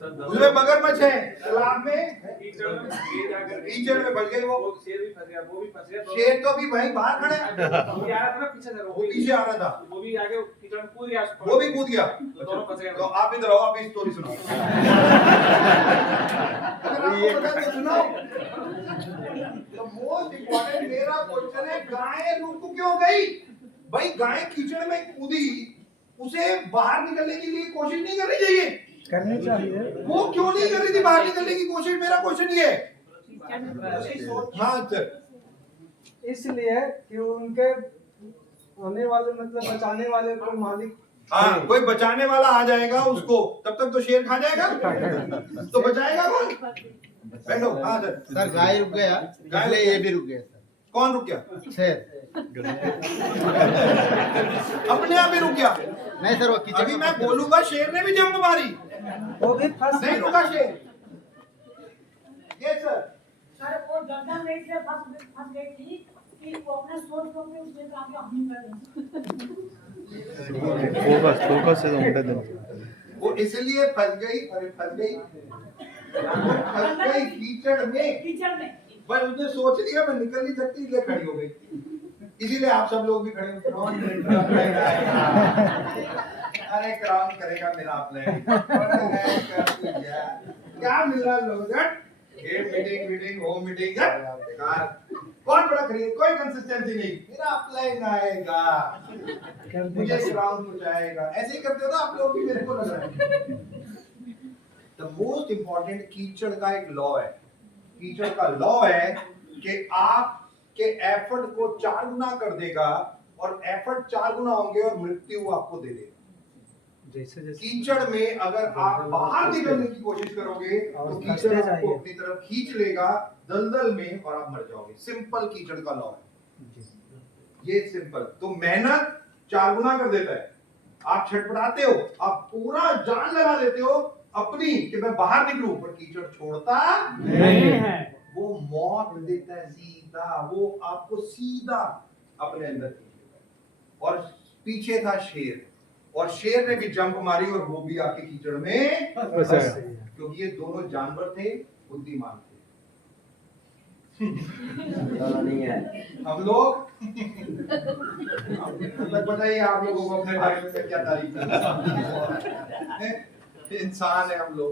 उसमें मगरमच्छ है, तालाब में कीचड़ में शेर आकर कीचड़ में फंस गए वो। शेर भी फंस गया, वो भी फंस गया। शेर तो अभी वहीं बाहर खड़ा है, वो भी आ रहा था ना पीछे से, वो पीछे आ रहा था, वो भी आगे कीचड़ में कूद गया। वो भी कूद गया। तो दोनों फंस गए। तो आप इधर आओ, आप ही स्टोरी सुनाओ। अगर आपको पता है तो सुनाओ। तो मोस्ट इम्पोर्टेंट मेरा क्वेश्चन है, गाय रुक क्यों गई? भाई गाय कीचड़ में कूदी, उसे बाहर निकलने के लिए कोशिश नहीं करनी चाहिए? करनी चाहिए। वो क्यों नहीं कर रही थी बाहर निकलने की कोशिश? मेरा क्वेश्चन ये है। हाँ सर, इसलिए कि उनके होने वाले मतलब बचाने वाले को मालिक, हाँ कोई बचाने वाला आ जाएगा उसको, तब तक तो शेर खा जाएगा, तो बचाएगा कौन? बैठो। हाँ सर। सर गाय रुक गया, इसलिए ये भी रुक गया सर। कौन रुक गया? शेर। अपने आप ही रुक गया। नहीं सर, वो किचन अभी मैं बोलूंगा शेर ने भी जंप मारी, वो भी फंस नहीं रुका शेर। ये सर, सर वो गर्दन में से फंस गई थी कि वो अपने सोच को अपने उसमें आगे हम कर फोकस फोकस से ఉంటుంది वो इसलिए फंस गई, अरे फंस गई, फंस गई कीचड़ में, पर उसने सोच लिया मैं निकल नहीं सकती, इसलिए खड़ी हो गई। इसीलिए आप सब लोग भी खड़े हो। अरे क्राउन करेगा मेरा प्लान, क्या मिल रहा लोग? मीटिंग होम मीटिंग, कौन बड़ा खरीद, कोई कंसिस्टेंसी नहीं। मेरा प्लान आएगा, मुझे क्राउन पहुंचाएगा, ऐसे ही करते हो ना आप लोग भी, मेरे को लग रहा है। द मोस्ट इंपॉर्टेंट कीचड़ का एक लॉ है, कीचड़ का लॉ है कि आप के एफर्ट को 4 गुना कर देगा, और एफर्ट 4 गुना होंगे और मृत्यु आपको दे देगा। जैसे जैसे कीचड़ में अगर आप बाहर निकलने की कोशिश करोगे तो कीचड़ आपको अपनी तरफ खींच लेगा दलदल में, और आप मर जाओगे। सिंपल कीचड़ का लॉ है ये, सिंपल। तो मेहनत 4 गुना कर देता है। आप छटपटाते हो, आप पूरा जान लगा देते हो अपनी कि मैं बाहर निकलूं, पर कीचड़ छोड़ता नहीं है। वो मौत देता है सीधा, वो आपको सीधा अपने अंदर खींचेगा। और पीछे था शेर, और शेर ने भी जंप मारी और वो भी आके कीचड़ में फंस गया, क्योंकि ये दोनों जानवर थे, बुद्धिमान थे। नहीं है। हम लोग बताइए आप लोगों को अपने बारे में क्या तारीफ है? इंसान है हम लोग।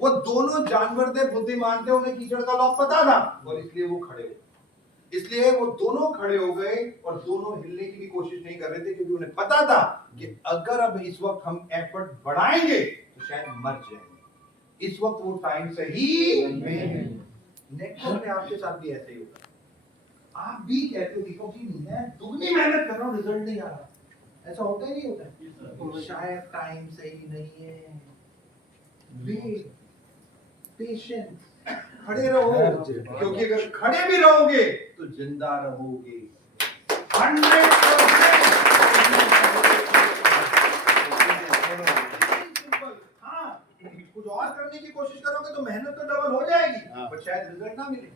वो दोनों जानवर थे, बुद्धिमान थे, उन्हें कीचड़ का लॉ पता था, और इसलिए वो खड़े हो, इसलिए वो दोनों खड़े हो गए, और दोनों हिलने की भी कोशिश नहीं कर रहे थे, क्योंकि उन्हें पता था कि अगर अब इस वक्त हम एफर्ट बढ़ाएंगे तो शायद मर जाएंगे। इस वक्त वो टाइम सही नहीं है। नेटवर्क में आपके साथ भी ऐसे ही होगा। आप भी कहते हो दीपक जी नहीं है, दुगनी मेहनत कर रहा हूं, रिजल्ट नहीं आ रहा, ऐसा होता ही नहीं होता है। तो शायद टाइम सही नहीं है। वेट, पेशेंस, खड़े रहो, क्योंकि अगर खड़े भी रहोगे तो जिंदा रहोगे। 100%। हाँ, कुछ और करने की कोशिश करोगे तो मेहनत तो डबल हो जाएगी, पर शायद रिजल्ट ना मिले।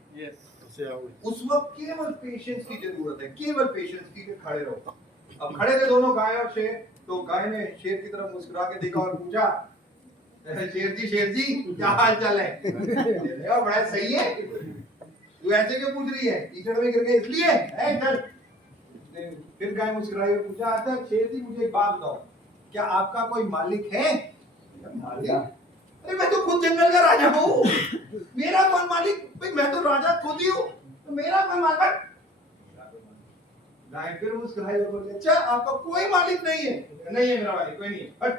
उस वक्त केवल पेशेंस की जरूरत है, केवल पेशेंस की, कि खड़े रहो। अब खड़े थे दोनों गाय और शेर, तो गाय ने शेर की तरफ मुस्कुरा के देखा और पूछा, शेर जी क्या हाल चाल है? बड़ा सही है, तू ऐसे क्यों पूछ रही है, कीचड़ में गिर गए इसलिए? चल। फिर गाय मुस्कुराई और पूछा, अच्छा शेर जी मुझे एक बात बताओ, क्या आपका कोई मालिक है? मालिक? अरे मैं तो खुद जंगल का राजा हूँ, मेरा कौन मालिक? भाई मैं तो राजा खुद ही हूँ, तो मेरा कोई मालिक? गाय फिर मुस्कुराई और बोली, अच्छा आपका कोई मालिक नहीं है? नहीं है मेरा मालिक, कोई नहीं है। हट।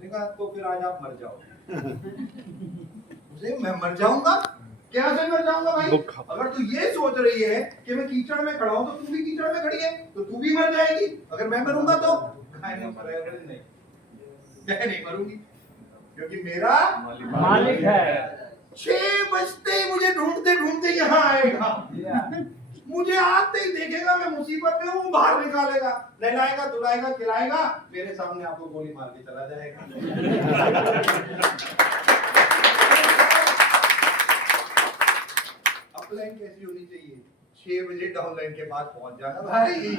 देखा तो फिर आज आप मर जाओ। उसे मैं मर जाऊंगा? क्या से मर जाऊंगा भाई? अगर तू ये सोच रही है कि मैं कीचड़ में खड़ा हूं तो तू भी कीचड़ में खड़ी है, तो तू भी मर जाएगी। अगर मैं मरूंगा तो नहीं मरूंगी, क्योंकि मेरा मालिक है। 6 बजते ही मुझे ढूंढते ढूंढते यहाँ आएगा, मुझे आते ही देखेगा मैं मुसीबत में हूँ, बाहर निकालेगा, नहलाएगा, धुलाएगा, खिलाएगा, मेरे सामने आपको गोली मार के चला जाएगा। अपलाइन कैसी होनी चाहिए? 6 बजे डाउनलाइन के पास पहुंच जाना भाई।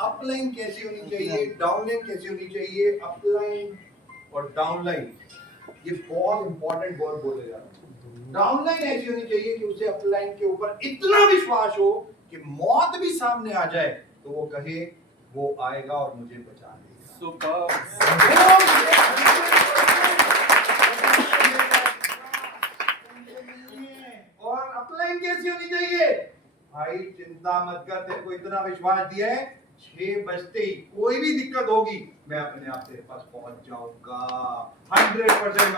अपलाइन कैसी होनी चाहिए, डाउनलाइन कैसी होनी चाहिए? अपलाइन और डाउनलाइन ये बहुत इंपॉर्टेंट वर्ड बोले जा रहे हैं। डाउनलाइन ऐसी होनी चाहिए कि उसे अपलाइन के ऊपर इतना विश्वास हो कि मौत भी सामने आ जाए तो वो कहे वो आएगा और मुझे बचा लेगा। सुपर। और अपलाइन कैसी होनी चाहिए? भाई चिंता मत कर, तेरे को इतना विश्वास दिया है, 6 बजते ही कोई भी दिक्कत होगी मैं अपने आप तेरे पास पहुंच जाऊंगा 100%।